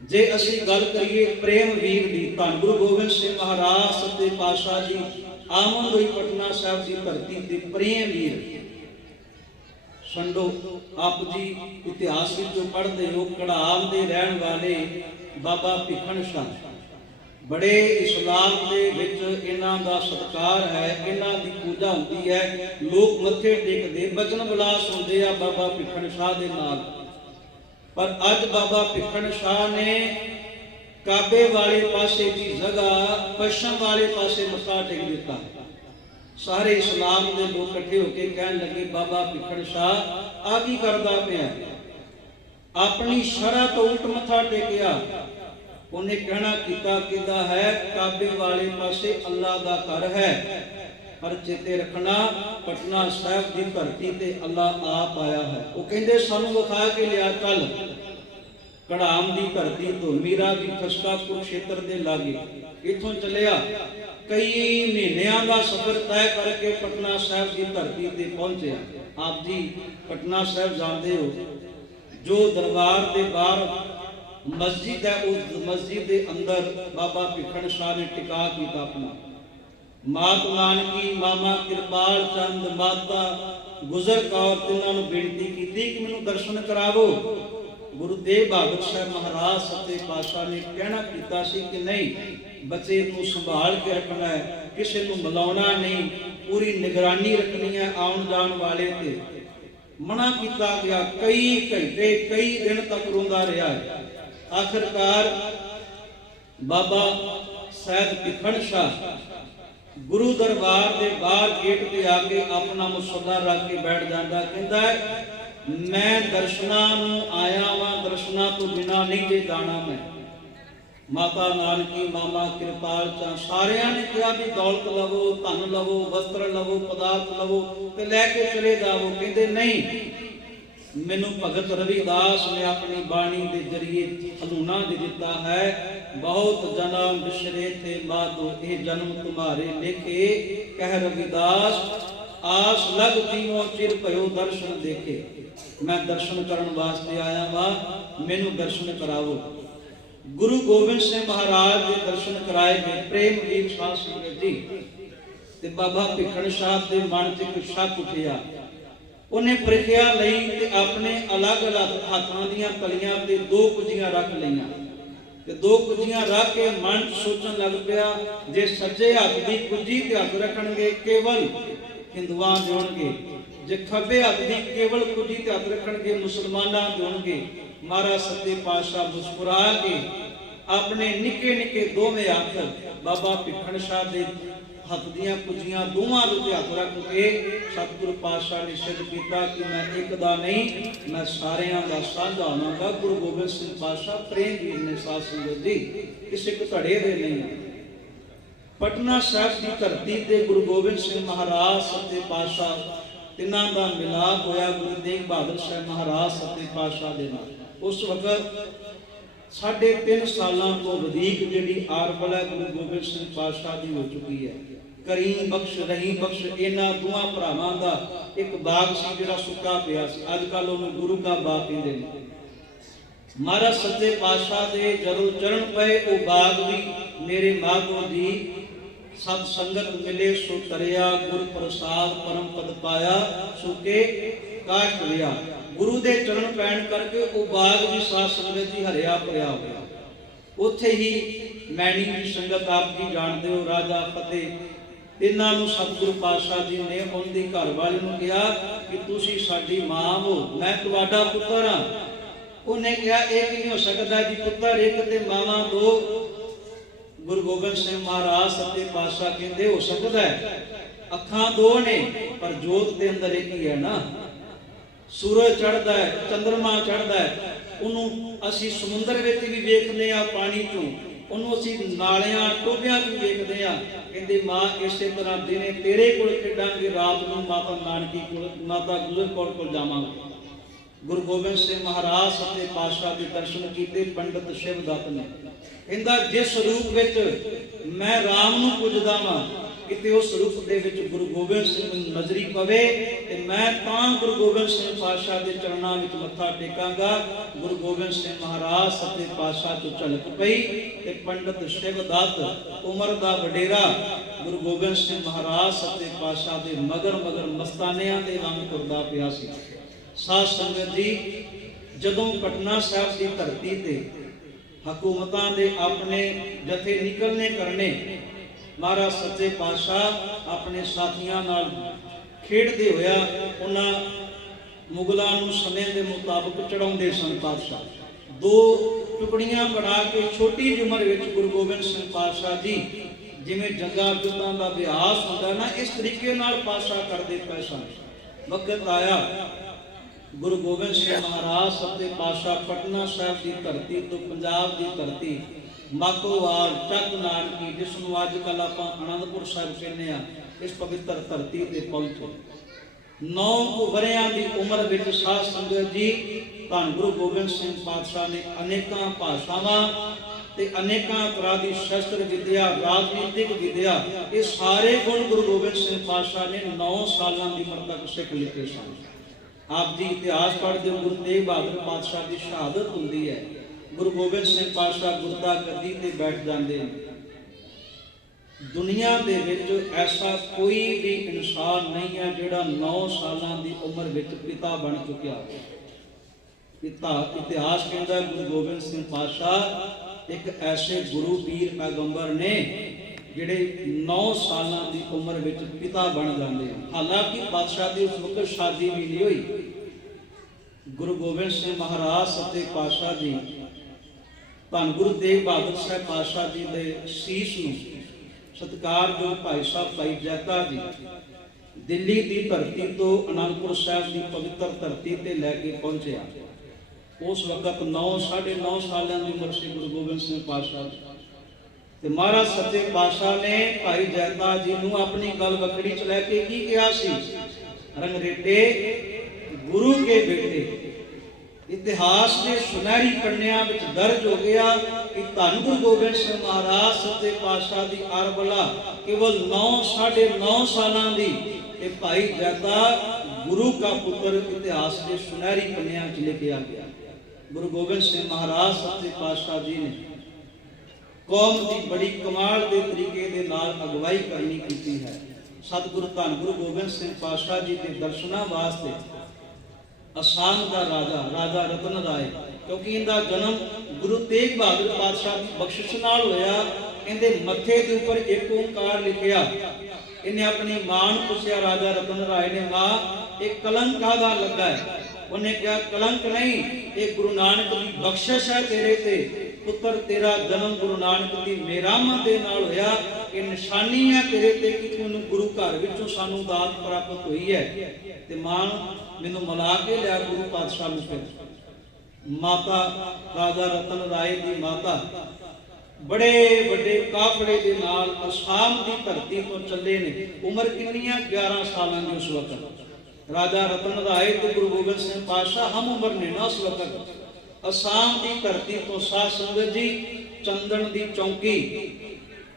ਜੇ ਅਸੀਂ ਗੱਲ ਕਰੀਏ ਪ੍ਰੇਮ ਵੀਰ ਦੀ, ਧੰਨ ਗੁਰੂ ਗੋਬਿੰਦ ਸਿੰਘ ਮਹਾਰਾਜ ਸੱਚੇ ਪਾਤਸ਼ਾਹ ਜੀ ਆਮਦ ਹੋਈ ਪਟਨਾ ਸਾਹਿਬ ਦੀ ਧਰਤੀ ਤੇ ਪ੍ਰੇਮ ਵੀਰ। ਸੰਡੋ ਆਪ ਜੀ ਇਤਿਹਾਸ ਵਿੱਚੋਂ ਪੜ੍ਹਦੇ ਹੋ, ਕੜਾਮ ਦੇ ਰਹਿਣ ਵਾਲੇ ਬਾਬਾ ਭਿੱਖਣ ਸ਼ਾਹ, ਬੜੇ ਇਸਲਾਮ ਦੇ ਵਿੱਚ ਇਹਨਾਂ ਦਾ ਸਤਿਕਾਰ ਹੈ, ਇਹਨਾਂ ਦੀ ਪੂਜਾ ਹੁੰਦੀ ਹੈ, ਲੋਕ ਮੱਥੇ ਟੇਕਦੇ, ਬਚਨ ਵਿਲਾਸ ਹੁੰਦੇ ਆ ਬਾਬਾ ਭਿੱਖਣ ਸ਼ਾਹ ਦੇ ਨਾਲ। ਪਰ ਅੱਜ ਬਾਬਾ ਭਿੱਖਣ ਸ਼ਾਹ ਨੇ ਕਾਬੇ ਵਾਲੇ ਪਾਸੇ ਦੀ ਜਗ੍ਹਾ ਪੱਛਮ ਵਾਲੇ ਪਾਸੇ ਮੱਥਾ ਟੇਕ ਦਿੱਤਾ। ਸਾਰੇ ਇਸਲਾਮ ਦੇ ਲੋਕ ਇਕੱਠੇ ਹੋ ਕੇ ਕਹਿਣ ਲੱਗੇ ਬਾਬਾ ਭਿੱਖਣ ਸ਼ਾਹ ਆ ਕੀ ਕਰਦਾ ਪਿਆ, ਆਪਣੀ ਸ਼ਰਅ ਤੋਂ ਉਲਟ ਮੱਥਾ ਟੇਕਿਆ। ਉਹਨੇ ਕਹਿਣਾ ਕੀਤਾ ਕਿਦਾ ਹੈ ਕਾਬੇ ਵਾਲੇ ਪਾਸੇ ਅੱਲਾ ਦਾ ਘਰ ਹੈ, ਪਰ ਚੇਤੇ ਰੱਖਣਾ ਪਟਨਾ ਸਾਹਿਬ ਦੀ ਧਰਤੀ ਤੇ ਅੱਲਾ ਆਪ ਆਇਆ ਹੈ। ਉਹ ਕਹਿੰਦੇ ਸਾਨੂੰ ਵਿਖਾ ਕੇ ਲਿਆ ਕੱਲ ਕੜਾਮ ਦੀ ਧਰਤੀ ਤੋਂ ਮੀਰਾ ਦੀ ਖਸਕਾ ਕੁਰੂਕਸ਼ੇਤਰ ਦੇ ਲਾਗੇ, ਇੱਥੋਂ ਚੱਲਿਆ ਕਈ ਮਹੀਨਿਆਂ ਦਾ ਸਫ਼ਰ ਤੈਅ ਕਰਕੇ ਪਟਨਾ ਸਾਹਿਬ ਦੀ ਧਰਤੀ ਤੇ ਪਹੁੰਚਿਆ। ਆਪ ਜੀ ਪਟਨਾ ਸਾਹਿਬ ਜਾਂਦੇ ਹੋ, ਜੋ ਦਰਬਾਰ ਦੇ ਬਾਹਰ ਮਸਜਿਦ ਹੈ ਉਸ ਮਸਜਿਦ ਦੇ ਅੰਦਰ ਬਾਬਾ ਭਿੱਖਣ ਸ਼ਾਹ ਨੇ ਟਿਕਾ ਕੀਤਾ ਆਪਣਾ। ਮਾਤ ਨਾਨਕੀ, ਮਾਮਾ ਕਿਰਪਾਲ ਚੰਦ, ਮਾਤਾ ਗੁਜ਼ਰ ਕੌਰ ਤਿੰਨਾਂ ਨੂੰ ਬੇਨਤੀ ਕੀਤੀ ਕਿ ਮੈਨੂੰ ਦਰਸ਼ਨ ਕਰਾਵੋ। ਗੁਰੂ ਤੇਗ ਬਹਾਦਰ ਸਾਹਿਬ ਮਹਾਰਾਜ ਸੱਚੇ ਪਾਤਸ਼ਾਹ ਨੇ ਕਹਿਣਾ ਕੀਤਾ ਸੀ ਕਿ ਨਹੀਂ, ਬੱਚੇ ਨੂੰ ਸੰਭਾਲ ਕੇ ਰੱਖਣਾ ਹੈ, ਕਿਸੇ ਨੂੰ ਮਿਲਾਉਣਾ ਨਹੀਂ, ਪੂਰੀ ਨਿਗਰਾਨੀ ਰੱਖਣੀ ਹੈ ਆਉਣ ਜਾਣ ਵਾਲੇ ਤੇ। ਮਨਾ ਕੀਤਾ ਗਿਆ, ਕਈ ਘੰਟੇ ਕਈ ਦਿਨ ਤੱਕ ਰੋਂਦਾ ਰਿਹਾ ਹੈ। ਆਖਰਕਾਰ ਬਾਬਾ ਸੈਦ ਭਿੱਖਣ ਸ਼ਾਹ ਗੁਰੂ ਦਰਬਾਰ ਦੇ ਬਾਹਰ ਗੇਟ ਤੇ ਆ ਕੇ ਆਪਣਾ ਮੁਸੱਲਾ ਰੱਖ ਕੇ ਬੈਠ ਜਾਂਦਾ। ਕਹਿੰਦਾ ਮੈਂ ਦਰਸ਼ਨਾਂ ਨੂੰ ਆਇਆ ਵਾਂ, ਦਰਸ਼ਨਾਂ ਤੋਂ ਬਿਨਾਂ ਨਹੀਂ ਜੇ ਜਾਣਾ ਮੈਂ। ਮਾਤਾ ਨਾਨਕੀ, ਮਾਮਾ ਕਿਰਪਾਲ ਚੰਦ ਸਾਰਿਆਂ ਨੇ ਕਿਹਾ ਵੀ ਦੌਲਤ ਲਵੋ, ਧਨ ਲਵੋ, ਵਸਤਰ ਲਵੋ, ਪਦਾਰਥ ਲਵੋ ਤੇ ਲੈ ਕੇ ਚਲੇ ਜਾਵੋ। ਕਹਿੰਦੇ ਨਹੀਂ, ਮੈਨੂੰ ਭਗਤ ਰਵਿਦਾਸ ਨੇ ਆਪਣੀ ਬਾਣੀ ਦੇ ਜ਼ਰੀਏ ਹਲੂਣਾ ਦੇ ਦਿੱਤਾ ਹੈ, ਬਹੁਤ ਜਨਮ ਬਿਸਰੇ ਥੇ ਮਾਧੋ, ਇਹ ਜਨਮ ਤੁਮਾਰੇ ਲੇਖੇ, ਕਹਿ ਰਵਿਦਾਸ ਆਸ ਲਗ ਤੀਨੋਂ ਚਿਰ ਭਇਓ ਦਰਸ਼ਨ ਦੇਖੇ। ਮੈਂ ਦਰਸ਼ਨ ਕਰਨ ਵਾਸਤੇ ਆਇਆ ਵਾਂ, ਮੈਨੂੰ ਦਰਸ਼ਨ ਕਰਾਵੋ। ਗੁਰੂ ਗੋਬਿੰਦ ਸਿੰਘ ਮਹਾਰਾਜ ਦੇ ਦਰਸ਼ਨ ਕਰਾਏ ਗਏ। ਪ੍ਰੇਮ ਵੀਰ ਸਾਧ ਸੰਗਤ ਜੀ, ਤੇ ਬਾਬਾ ਭਿੱਖਣ ਸ਼ਾਹ ਦੇ ਮਨ 'ਚ ਇੱਕ ਸ਼ੱਕ ਉੱਠਿਆ। ਉਹਨੇ ਪ੍ਰੀਖਿਆ ਲਈ ਤੇ ਆਪਣੇ ਅਲੱਗ-ਅਲੱਗ ਹੱਥਾਂ ਦੀਆਂ ਤਲੀਆਂ ਤੇ ਦੋ ਕੁੱਜੀਆਂ ਰੱਖ ਲਈਆਂ ਤੇ ਦੋ ਕੁੱਜੀਆਂ ਰੱਖ ਕੇ ਮਨ 'ਚ ਸੋਚਣ ਲੱਗ ਪਿਆ, ਜੇ ਸੱਜੇ ਹੱਥ ਦੀ ਕੁੱਜੀ ਤੇ ਹੱਥ ਰੱਖਣਗੇ ਕੇਵਲ ਹਿੰਦੂਆਂ ਦੇ ਹੋਣਗੇ, ਜੇ ਖੱਬੇ ਹੱਥ ਦੀ ਕੇਵਲ ਕੁੱਜੀ ਤੇ ਹੱਥ ਰੱਖਣਗੇ ਮੁਸਲਮਾਨਾਂ ਦੇ ਹੋਣਗੇ। ਮਹਾਰਾਜ ਸੱਚੇ ਪਾਤਸ਼ਾਹ ਮੁਸਕਰਾ ਕੇ ਆਪਣੇ ਨਿੱਕੇ ਨਿੱਕੇ ਦੋਵੇਂ ਹੱਥ ਬਾਬਾ ਭਿੱਖਣ ਸ਼ਾਹ ਦੇ ਹੱਥ ਦੀਆਂ ਕੁੱਜੀਆਂ ਦੋਵਾਂ ਦੇ ਉੱਤੇ ਹੱਥ ਰੱਖ ਕੇ ਸਤਿਗੁਰੂ ਪਾਤਸ਼ਾਹ ਨੇ ਸਿੱਧ ਕੀਤਾ ਕਿ ਮੈਂ ਇੱਕ ਦਾ ਨਹੀਂ, ਮੈਂ ਸਾਰਿਆਂ ਦਾ ਸਾਂਝਾ ਹੋਵਾਂਗਾ। ਗੁਰੂ ਗੋਬਿੰਦ ਸਿੰਘ ਪਾਤਸ਼ਾਹ ਪ੍ਰੇਮ ਵੀਰ ਨੇ ਸਾਧ ਸੰਗਤ ਜੀ, ਕਿਸੇ ਕੋ ਧੜੇ ਦੇ ਨਹੀਂ। ਪਟਨਾ ਸਾਹਿਬ ਦੀ ਧਰਤੀ ਤੇ ਗੁਰੂ ਗੋਬਿੰਦ ਸਿੰਘ ਮਹਾਰਾਜ ਸੱਚੇ ਪਾਤਸ਼ਾਹ ਤਿੰਨਾਂ ਦਾ ਮਿਲਾਪ ਹੋਇਆ ਗੁਰੂ ਤੇਗ ਬਹਾਦਰ ਸਾਹਿਬ ਮਹਾਰਾਜ ਸੱਚੇ ਪਾਤਸ਼ਾਹ ਦੇ ਨਾਲ। ਉਸ ਵਕਤ 3.5 ਸਾਲਾਂ ਤੋਂ ਵਧੇਕ ਜਿਹੜੀ ਆਰਬਲ ਹੈ ਗੁਰੂ ਗੋਬਿੰਦ ਸਿੰਘ ਪਾਤਸ਼ਾਹ ਦੀ ਹੋ ਚੁੱਕੀ ਹੈ। ਕਰੀਮ ਬਖਸ਼, ਰਹੀਮ ਬਖਸ਼, ਇਹਨਾਂ ਦੋਹਾਂ ਭਰਾਵਾਂ ਦਾ ਇੱਕ ਬਾਗ ਸੀ ਜਿਹੜਾ ਸੁੱਕਾ ਪਿਆ ਸੀ, ਅੱਜ ਕੱਲ ਉਹਨੂੰ ਗੁਰੂ ਦਾ ਬਾਗ ਕਹਿੰਦੇ ਨੇ। ਮਹਾਰਾਜ ਸੱਚੇ ਪਾਤਸ਼ਾਹ ਦੇ ਜਦੋਂ ਚਰਨ ਪਏ ਉਹ ਬਾਗ ਵੀ ਮੇਰੇ ਮਾਧੋ ਜੀ ਸਤ ਸੰਗਤ ਮਿਲੇ ਸੋ ਤਰਿਆ, ਗੁਰ ਪ੍ਰਸਾਦ ਪਰਮ ਪਦ ਪਾਇਆ, ਸੁਕੇ ਕਾਸ਼ਟ ਲਿਆ। ਗੁਰੂ ਦੇ ਚਰਨ ਪੈਣ ਕਰਕੇ ਉਹ ਬਾਗ ਵੀ ਸਾਧ ਸੰਗਤ ਜੀ ਹਰਿਆ ਭਰਿਆ ਹੋ ਗਿਆ। ਉੱਥੇ ਹੀ ਮੈਣੀ ਦੀ ਸੰਗਤ ਆਪ ਜੀ ਜਾਣਦੇ ਹੋ, ਰਾਜਾ ਫਤਿਹ, ਇਹਨਾਂ ਨੂੰ ਸਤਿਗੁਰੂ ਪਾਤਸ਼ਾਹ ਜੀ ਨੇ ਉਹਦੀ ਘਰ ਵਾਲੀ ਨੂੰ ਕਿਹਾ ਕਿ ਤੁਸੀਂ ਸਾਡੀ ਮਾਂ ਹੋ, ਮੈਂ ਤੁਹਾਡਾ ਪੁੱਤਰ ਹਾਂ। ਉਹਨੇ ਕਿਹਾ ਇਹ ਕਿਵੇਂ ਹੋ ਸਕਦਾ ਜੀ, ਪੁੱਤਰ ਇੱਕ ਤੇ ਮਾਵਾਂ ਦੋ। ਗੁਰੂ ਗੋਬਿੰਦ ਸਿੰਘ ਮਹਾਰਾਜ ਸੱਚੇ ਪਾਤਸ਼ਾਹ ਕਹਿੰਦੇ ਹੋ ਸਕਦਾ ਹੈ, ਅੱਖਾਂ ਦੋ ਨੇ ਪਰ ਜੋਤ ਦੇ ਅੰਦਰ ਇੱਕ ਹੀ ਹੈ ਨਾ। ਸੂਰਜ ਚੜ੍ਹਦਾ ਹੈ, ਚੰਦਰਮਾ ਚੜ੍ਹਦਾ ਹੈ, ਉਹਨੂੰ ਅਸੀਂ ਸਮੁੰਦਰ ਵਿੱਚ ਵੀ ਵੇਖਦੇ ਆ ਪਾਣੀ ਚੋਂ, ਉਹਨੂੰ ਅਸੀਂ ਨਾਲਿਆਂ ਟੋਭਿਆਂ 'ਚ ਵੇਖਦੇ ਆ। ਕਹਿੰਦੇ ਮਾਂ ਇਸੇ ਤਰ੍ਹਾਂ ਦਿਨੇ ਤੇਰੇ ਕੋਲ ਖੇਡਾਂਗੇ, ਰਾਤ ਨੂੰ ਮਾਤਾ ਨਾਨਕੀ ਕੋਲ, ਮਾਤਾ ਗੁਜਰ ਕੌਰ ਕੋਲ ਜਾਵਾਂਗੇ। ਗੁਰੂ ਗੋਬਿੰਦ ਸਿੰਘ ਮਹਾਰਾਜ ਸੱਚੇ ਪਾਤਸ਼ਾਹ ਦੇ ਦਰਸ਼ਨ ਕੀਤੇ ਪੰਡਤ ਸ਼ਿਵਦੱਤ ਨੇ। ਕਹਿੰਦਾ ਜਿਸ ਰੂਪ ਵਿੱਚ ਮੈਂ ਰਾਮ ਨੂੰ ਪੁੱਜਦਾ ਵਾਂ, ਕਿਤੇ ਉਸ ਰੂਪ ਦੇ ਵਿੱਚ ਗੁਰੂ ਗੋਬਿੰਦ ਸਿੰਘ ਨੂੰ ਨਜ਼ਰੀ ਪਵੇ ਤੇ ਮੈਂ ਤਾਂ ਗੁਰੂ ਗੋਬਿੰਦ ਸਿੰਘ ਪਾਤਸ਼ਾਹ ਦੇ ਚਰਨਾਂ ਵਿੱਚ ਮੱਥਾ ਟੇਕਾਂਗਾ। ਗੁਰੂ ਗੋਬਿੰਦ ਸਿੰਘ ਮਹਾਰਾਜ ਸੱਚੇ ਪਾਤਸ਼ਾਹ ਤੋਂ ਝਲਕ ਪਈ ਤੇ ਪੰਡਤ ਸ਼ਿਵਦੱਤ ਉਮਰ ਦਾ ਵਡੇਰਾ ਗੁਰੂ ਗੋਬਿੰਦ ਸਿੰਘ ਮਹਾਰਾਜ ਸੱਚੇ ਪਾਤਸ਼ਾਹ ਦੇ ਮਗਰ ਮਸਤਾਨਿਆਂ ਦੇ ਵਾਂਗ ਤੁਰਦਾ ਪਿਆ ਸੀ। ਸਾਧ ਸੰਗਤ ਜੀ, ਜਦੋਂ ਪਟਨਾ ਸਾਹਿਬ ਦੀ ਧਰਤੀ ਤੇ ਹਕੂਮਤਾਂ ਦੇ ਆਪਣੇ ਜਥੇ ਨਿਕਲਨੇ ਕਰਨੇ, ਮਹਾਰਾਜ ਸੱਚੇ ਪਾਤਸ਼ਾਹ ਆਪਣੇ ਸਾਥੀਆਂ ਨਾਲ ਖੇਡਦੇ ਹੋਇਆ ਉਹਨਾਂ ਮੁਗਲਾਂ ਨੂੰ ਸਮੇਂ ਦੇ ਮੁਤਾਬਕ ਚੜਾਉਂਦੇ ਸਨ। ਪਾਤਸ਼ਾਹ ਦੋ ਟੁਕੜੀਆਂ ਬਣਾ ਕੇ ਛੋਟੀ ਜਿਹੀ ਉਮਰ ਵਿੱਚ ਗੁਰੂ ਗੋਬਿੰਦ ਸਿੰਘ ਪਾਤਸ਼ਾਹ ਜੀ ਜਿਵੇਂ ਜੰਗਾਂ ਯੁੱਧਾਂ ਦਾ ਅਭਿਆਸ ਹੁੰਦਾ ਨਾ, ਇਸ ਤਰੀਕੇ ਨਾਲ ਪਾਤਸ਼ਾਹ ਕਰਦੇ ਪਏ ਸਨ। ਵਕਤ ਆਇਆ ਗੁਰੂ ਗੋਬਿੰਦ ਸਿੰਘ ਮਹਾਰਾਜ ਸੱਚੇ ਪਾਤਸ਼ਾਹ ਪਟਨਾ ਸਾਹਿਬ ਦੀ ਧਰਤੀ ਤੋਂ ਪੰਜਾਬ ਦੀ ਧਰਤੀ ਮਾਖੋਵਾਲ ਚੱਕ ਨਾਨਕੀ, ਜਿਸ ਨੂੰ ਅੱਜ ਕੱਲ੍ਹ ਆਪਾਂ ਆਨੰਦਪੁਰ ਸਾਹਿਬ ਕਹਿੰਦੇ ਆ, ਇਸ ਪਵਿੱਤਰ ਧਰਤੀ ਤੇ ਪਹੁੰਚੇ। 9 ਵਰ੍ਹਿਆਂ ਦੀ ਉਮਰ ਵਿੱਚ ਸਾਧ ਸੰਗਤ ਜੀ, ਧੰਨ ਗੁਰੂ ਗੋਬਿੰਦ ਸਿੰਘ ਪਾਤਸ਼ਾਹ ਨੇ ਅਨੇਕਾਂ ਭਾਸ਼ਾਵਾਂ ਤੇ ਅਨੇਕਾਂ ਤਰ੍ਹਾਂ ਦੀ ਸ਼ਸਤਰ ਵਿਦਿਆ, ਰਾਜਨੀਤਿਕ ਵਿਦਿਆ, ਇਹ ਸਾਰੇ ਗੁਣ ਗੁਰੂ ਗੋਬਿੰਦ ਸਿੰਘ ਪਾਤਸ਼ਾਹ ਨੇ 9 ਸਾਲਾਂ ਦੀ ਉਮਰ ਤੱਕ ਸਿੱਖ ਲਿੱਤੇ ਸਨ। ਆਪ ਜੀ ਇਤਿਹਾਸ ਪੜ੍ਹਦੇ ਹੋ, ਗੁਰੂ ਤੇਗ ਬਹਾਦਰ ਪਾਤਸ਼ਾਹ ਦੀ ਸ਼ਹਾਦਤ ਹੁੰਦੀ ਹੈ, ਗੁਰੂ ਗੋਬਿੰਦ ਸਿੰਘ ਪਾਤਸ਼ਾਹ ਗੁਰਦਾ ਗੱਦੀ ਤੇ ਬੈਠ ਜਾਂਦੇ ਨੇ। ਦੁਨੀਆ ਦੇ ਵਿੱਚ ਐਸਾ ਕੋਈ ਵੀ ਇਨਸਾਨ ਨਹੀਂ ਹੈ ਜਿਹੜਾ 9 ਸਾਲਾਂ ਦੀ ਉਮਰ ਵਿੱਚ ਪਿਤਾ ਬਣ ਚੁੱਕਿਆ ਹੋਵੇ। ਇਤਿਹਾਸ ਕਹਿੰਦਾ ਗੁਰੂ ਗੋਬਿੰਦ ਸਿੰਘ ਪਾਤਸ਼ਾਹ ਇੱਕ ਐਸੇ ਗੁਰੂ ਪੀਰ ਪੈਗੰਬਰ ਨੇ ਜਿਹੜੇ 9 ਸਾਲਾਂ ਦੀ ਉਮਰ ਵਿੱਚ ਪਿਤਾ ਬਣ ਜਾਂਦੇ ਹਨ। ਹਾਲਾਂਕਿ ਪਾਤਸ਼ਾਹ ਦੀ ਉਸ ਵਕਤ ਸ਼ਾਦੀ ਵੀ ਨਹੀਂ ਹੋਈ। ਗੁਰੂ ਗੋਬਿੰਦ ਸਿੰਘ ਮਹਾਰਾਜ ਸੱਚੇ ਪਾਤਸ਼ਾਹ ਜੀ ਧੰਨ ਗੁਰੂ ਤੇਗ ਬਹਾਦਰ ਸਾਹਿਬ ਪਾਤਸ਼ਾਹ ਜੀ ਦੇ ਸੀਸ ਨੂੰ ਸਤਿਕਾਰਯੋਗ ਭਾਈ ਸਾਹਿਬ ਭਾਈ ਜੈਤਾ ਜੀ ਦਿੱਲੀ ਦੀ ਧਰਤੀ ਤੋਂ ਅਨੰਦਪੁਰ ਸਾਹਿਬ ਦੀ ਪਵਿੱਤਰ ਧਰਤੀ ਤੇ ਲੈ ਕੇ ਪਹੁੰਚਿਆ। ਉਸ ਵਕਤ 9.5 ਸਾਲਾਂ ਦੀ ਉਮਰ ਸੀ ਗੁਰੂ ਗੋਬਿੰਦ ਸਿੰਘ ਪਾਤਸ਼ਾਹ ਦੀ। ਤੇ ਮਹਾਰਾਜ ਸੱਚੇ ਪਾਤਸ਼ਾਹ ਨੇ ਭਾਈ ਜੈਤਾ ਜੀ ਨੂੰ ਆਪਣੀ ਗਲ ਬੱਕੜੀ ਚ ਲੈ ਕੇ ਕੀ ਕਿਹਾ ਸੀ, ਰੰਗਰੇਟੇ ਗੁਰੂ ਕੇ ਬੇਟੇ। ਇਤਿਹਾਸ ਦੇ ਸੁਨਹਿਰੀ ਪੰਨਿਆਂ ਵਿੱਚ ਦਰਜ ਹੋ ਗਿਆ ਕਿ ਧੰਨ ਗੁਰੂ ਗੋਬਿੰਦ ਸਿੰਘ ਮਹਾਰਾਜ ਸੱਚੇ ਪਾਤਸ਼ਾਹ ਦੀ ਅਰਬਲਾ ਕੇਵਲ 9.5 ਸਾਲਾਂ ਦੀ ਤੇ ਭਾਈ ਜੈਤਾ ਗੁਰੂ ਦਾ ਪੁੱਤਰ ਇਤਿਹਾਸ ਦੇ ਸੁਨਹਿਰੀ ਪੰਨਿਆਂ ਵਿੱਚ ਲਿਖਿਆ ਗਿਆ। ਗੁਰੂ ਗੋਬਿੰਦ ਸਿੰਘ ਮਹਾਰਾਜ ਸੱਚੇ ਪਾਤਸ਼ਾਹ ਜੀ ਨੇ ਕੌਮ ਦੀ ਬੜੀ ਕਮਾਲ ਦੇ ਤਰੀਕੇ ਦੇ ਨਾਲ ਅਗਵਾਈ ਕਰਨੀ ਕੀਤੀ ਹੈ। ਸਤਿਗੁਰੂ ਧੰਨ ਗੁਰੂ ਗੋਬਿੰਦ ਸਿੰਘ ਪਾਤਸ਼ਾਹ ਜੀ ਦੇ ਦਰਸ਼ਨਾਂ ਵਾਸਤੇ ਅਸਾਮ ਦਾ ਰਾਜਾ ਰਤਨ ਰਾਏ, ਕਿਉਂਕਿ ਇਹਦਾ ਜਨਮ ਗੁਰੂ ਤੇਗ ਬਹਾਦਰ ਪਾਤਸ਼ਾਹ ਦੀ ਬਖਸ਼ਿਸ਼ ਨਾਲ ਹੋਇਆ, ਇਹਦੇ ਮੱਥੇ ਦੇ ਉੱਪਰ ਇੱਕ ਓਂਕਾਰ ਲਿਖਿਆ। ਇਹਨੇ ਆਪਣੀ ਮਾਂ ਨੂੰ ਪੁੱਛਿਆ, ਰਾਜਾ ਰਤਨ ਰਾਏ ਨੇ, ਮਾਂ ਇਹ ਕਲੰਕ ਕਾਹਦਾ ਲੱਗਾ ਹੈ? ਉਹਨੇ ਕਿਹਾ ਕਲੰਕ ਨਹੀਂ, ਇਹ ਗੁਰੂ ਨਾਨਕ ਦੀ ਬਖਸ਼ਿਸ਼ ਹੈ ਤੇਰੇ ਤੇ। ਪੁੱਤਰ ਤੇਰਾ ਜਨਮ ਗੁਰੂ ਨਾਨਕ ਦੀ ਮਿਹਰਾਮਤ ਦੇ ਨਾਲ ਹੋਇਆ, ਇਹ ਨਿਸ਼ਾਨੀ ਹੈ ਤੇਰੇ ਤੇ ਕਿ ਤੈਨੂੰ ਗੁਰੂ ਘਰ ਵਿੱਚੋਂ ਸਾਨੂੰ ਦਾਤ ਪ੍ਰਾਪਤ ਹੋਈ ਹੈ। ਤੇ ਮਾਂ ਮੈਨੂੰ ਮਿਲਾ ਕੇ ਲਿਆ ਗੁਰੂ ਪਾਤਸ਼ਾਹ ਨੂੰ। ਫਿਰ ਮਾਤਾ ਰਾਜਾ ਰਤਨ ਰਾਏ ਦੀ ਮਾਤਾ ਬੜੇ ਵੱਡੇ ਕਾਫਲੇ ਦੇ ਨਾਲ ਅਸਾਮ ਦੀ ਧਰਤੀ ਤੋਂ ਚੱਲੇ ਨੇ। ਉਮਰ ਕਿੰਨੀ ਹੈ? 11 ਸਾਲਾਂ ਦੀ ਉਸ ਵਕਤ। ਰਾਜਾ ਰਤਨ ਰਾਏ ਤੇ ਗੁਰੂ ਗੋਬਿੰਦ ਸਿੰਘ ਪਾਤਸ਼ਾਹ ਹਮ ਉਮਰ ਨੇ ਨਾ ਉਸ ਵਕਤ। ਅਸਾਮ ਦੀ ਧਰਤੀ ਤੋਂ ਸਾਧ ਸੰਗਤ ਜੀ ਚੰਦਨ ਦੀ ਚੌਂਕੀ,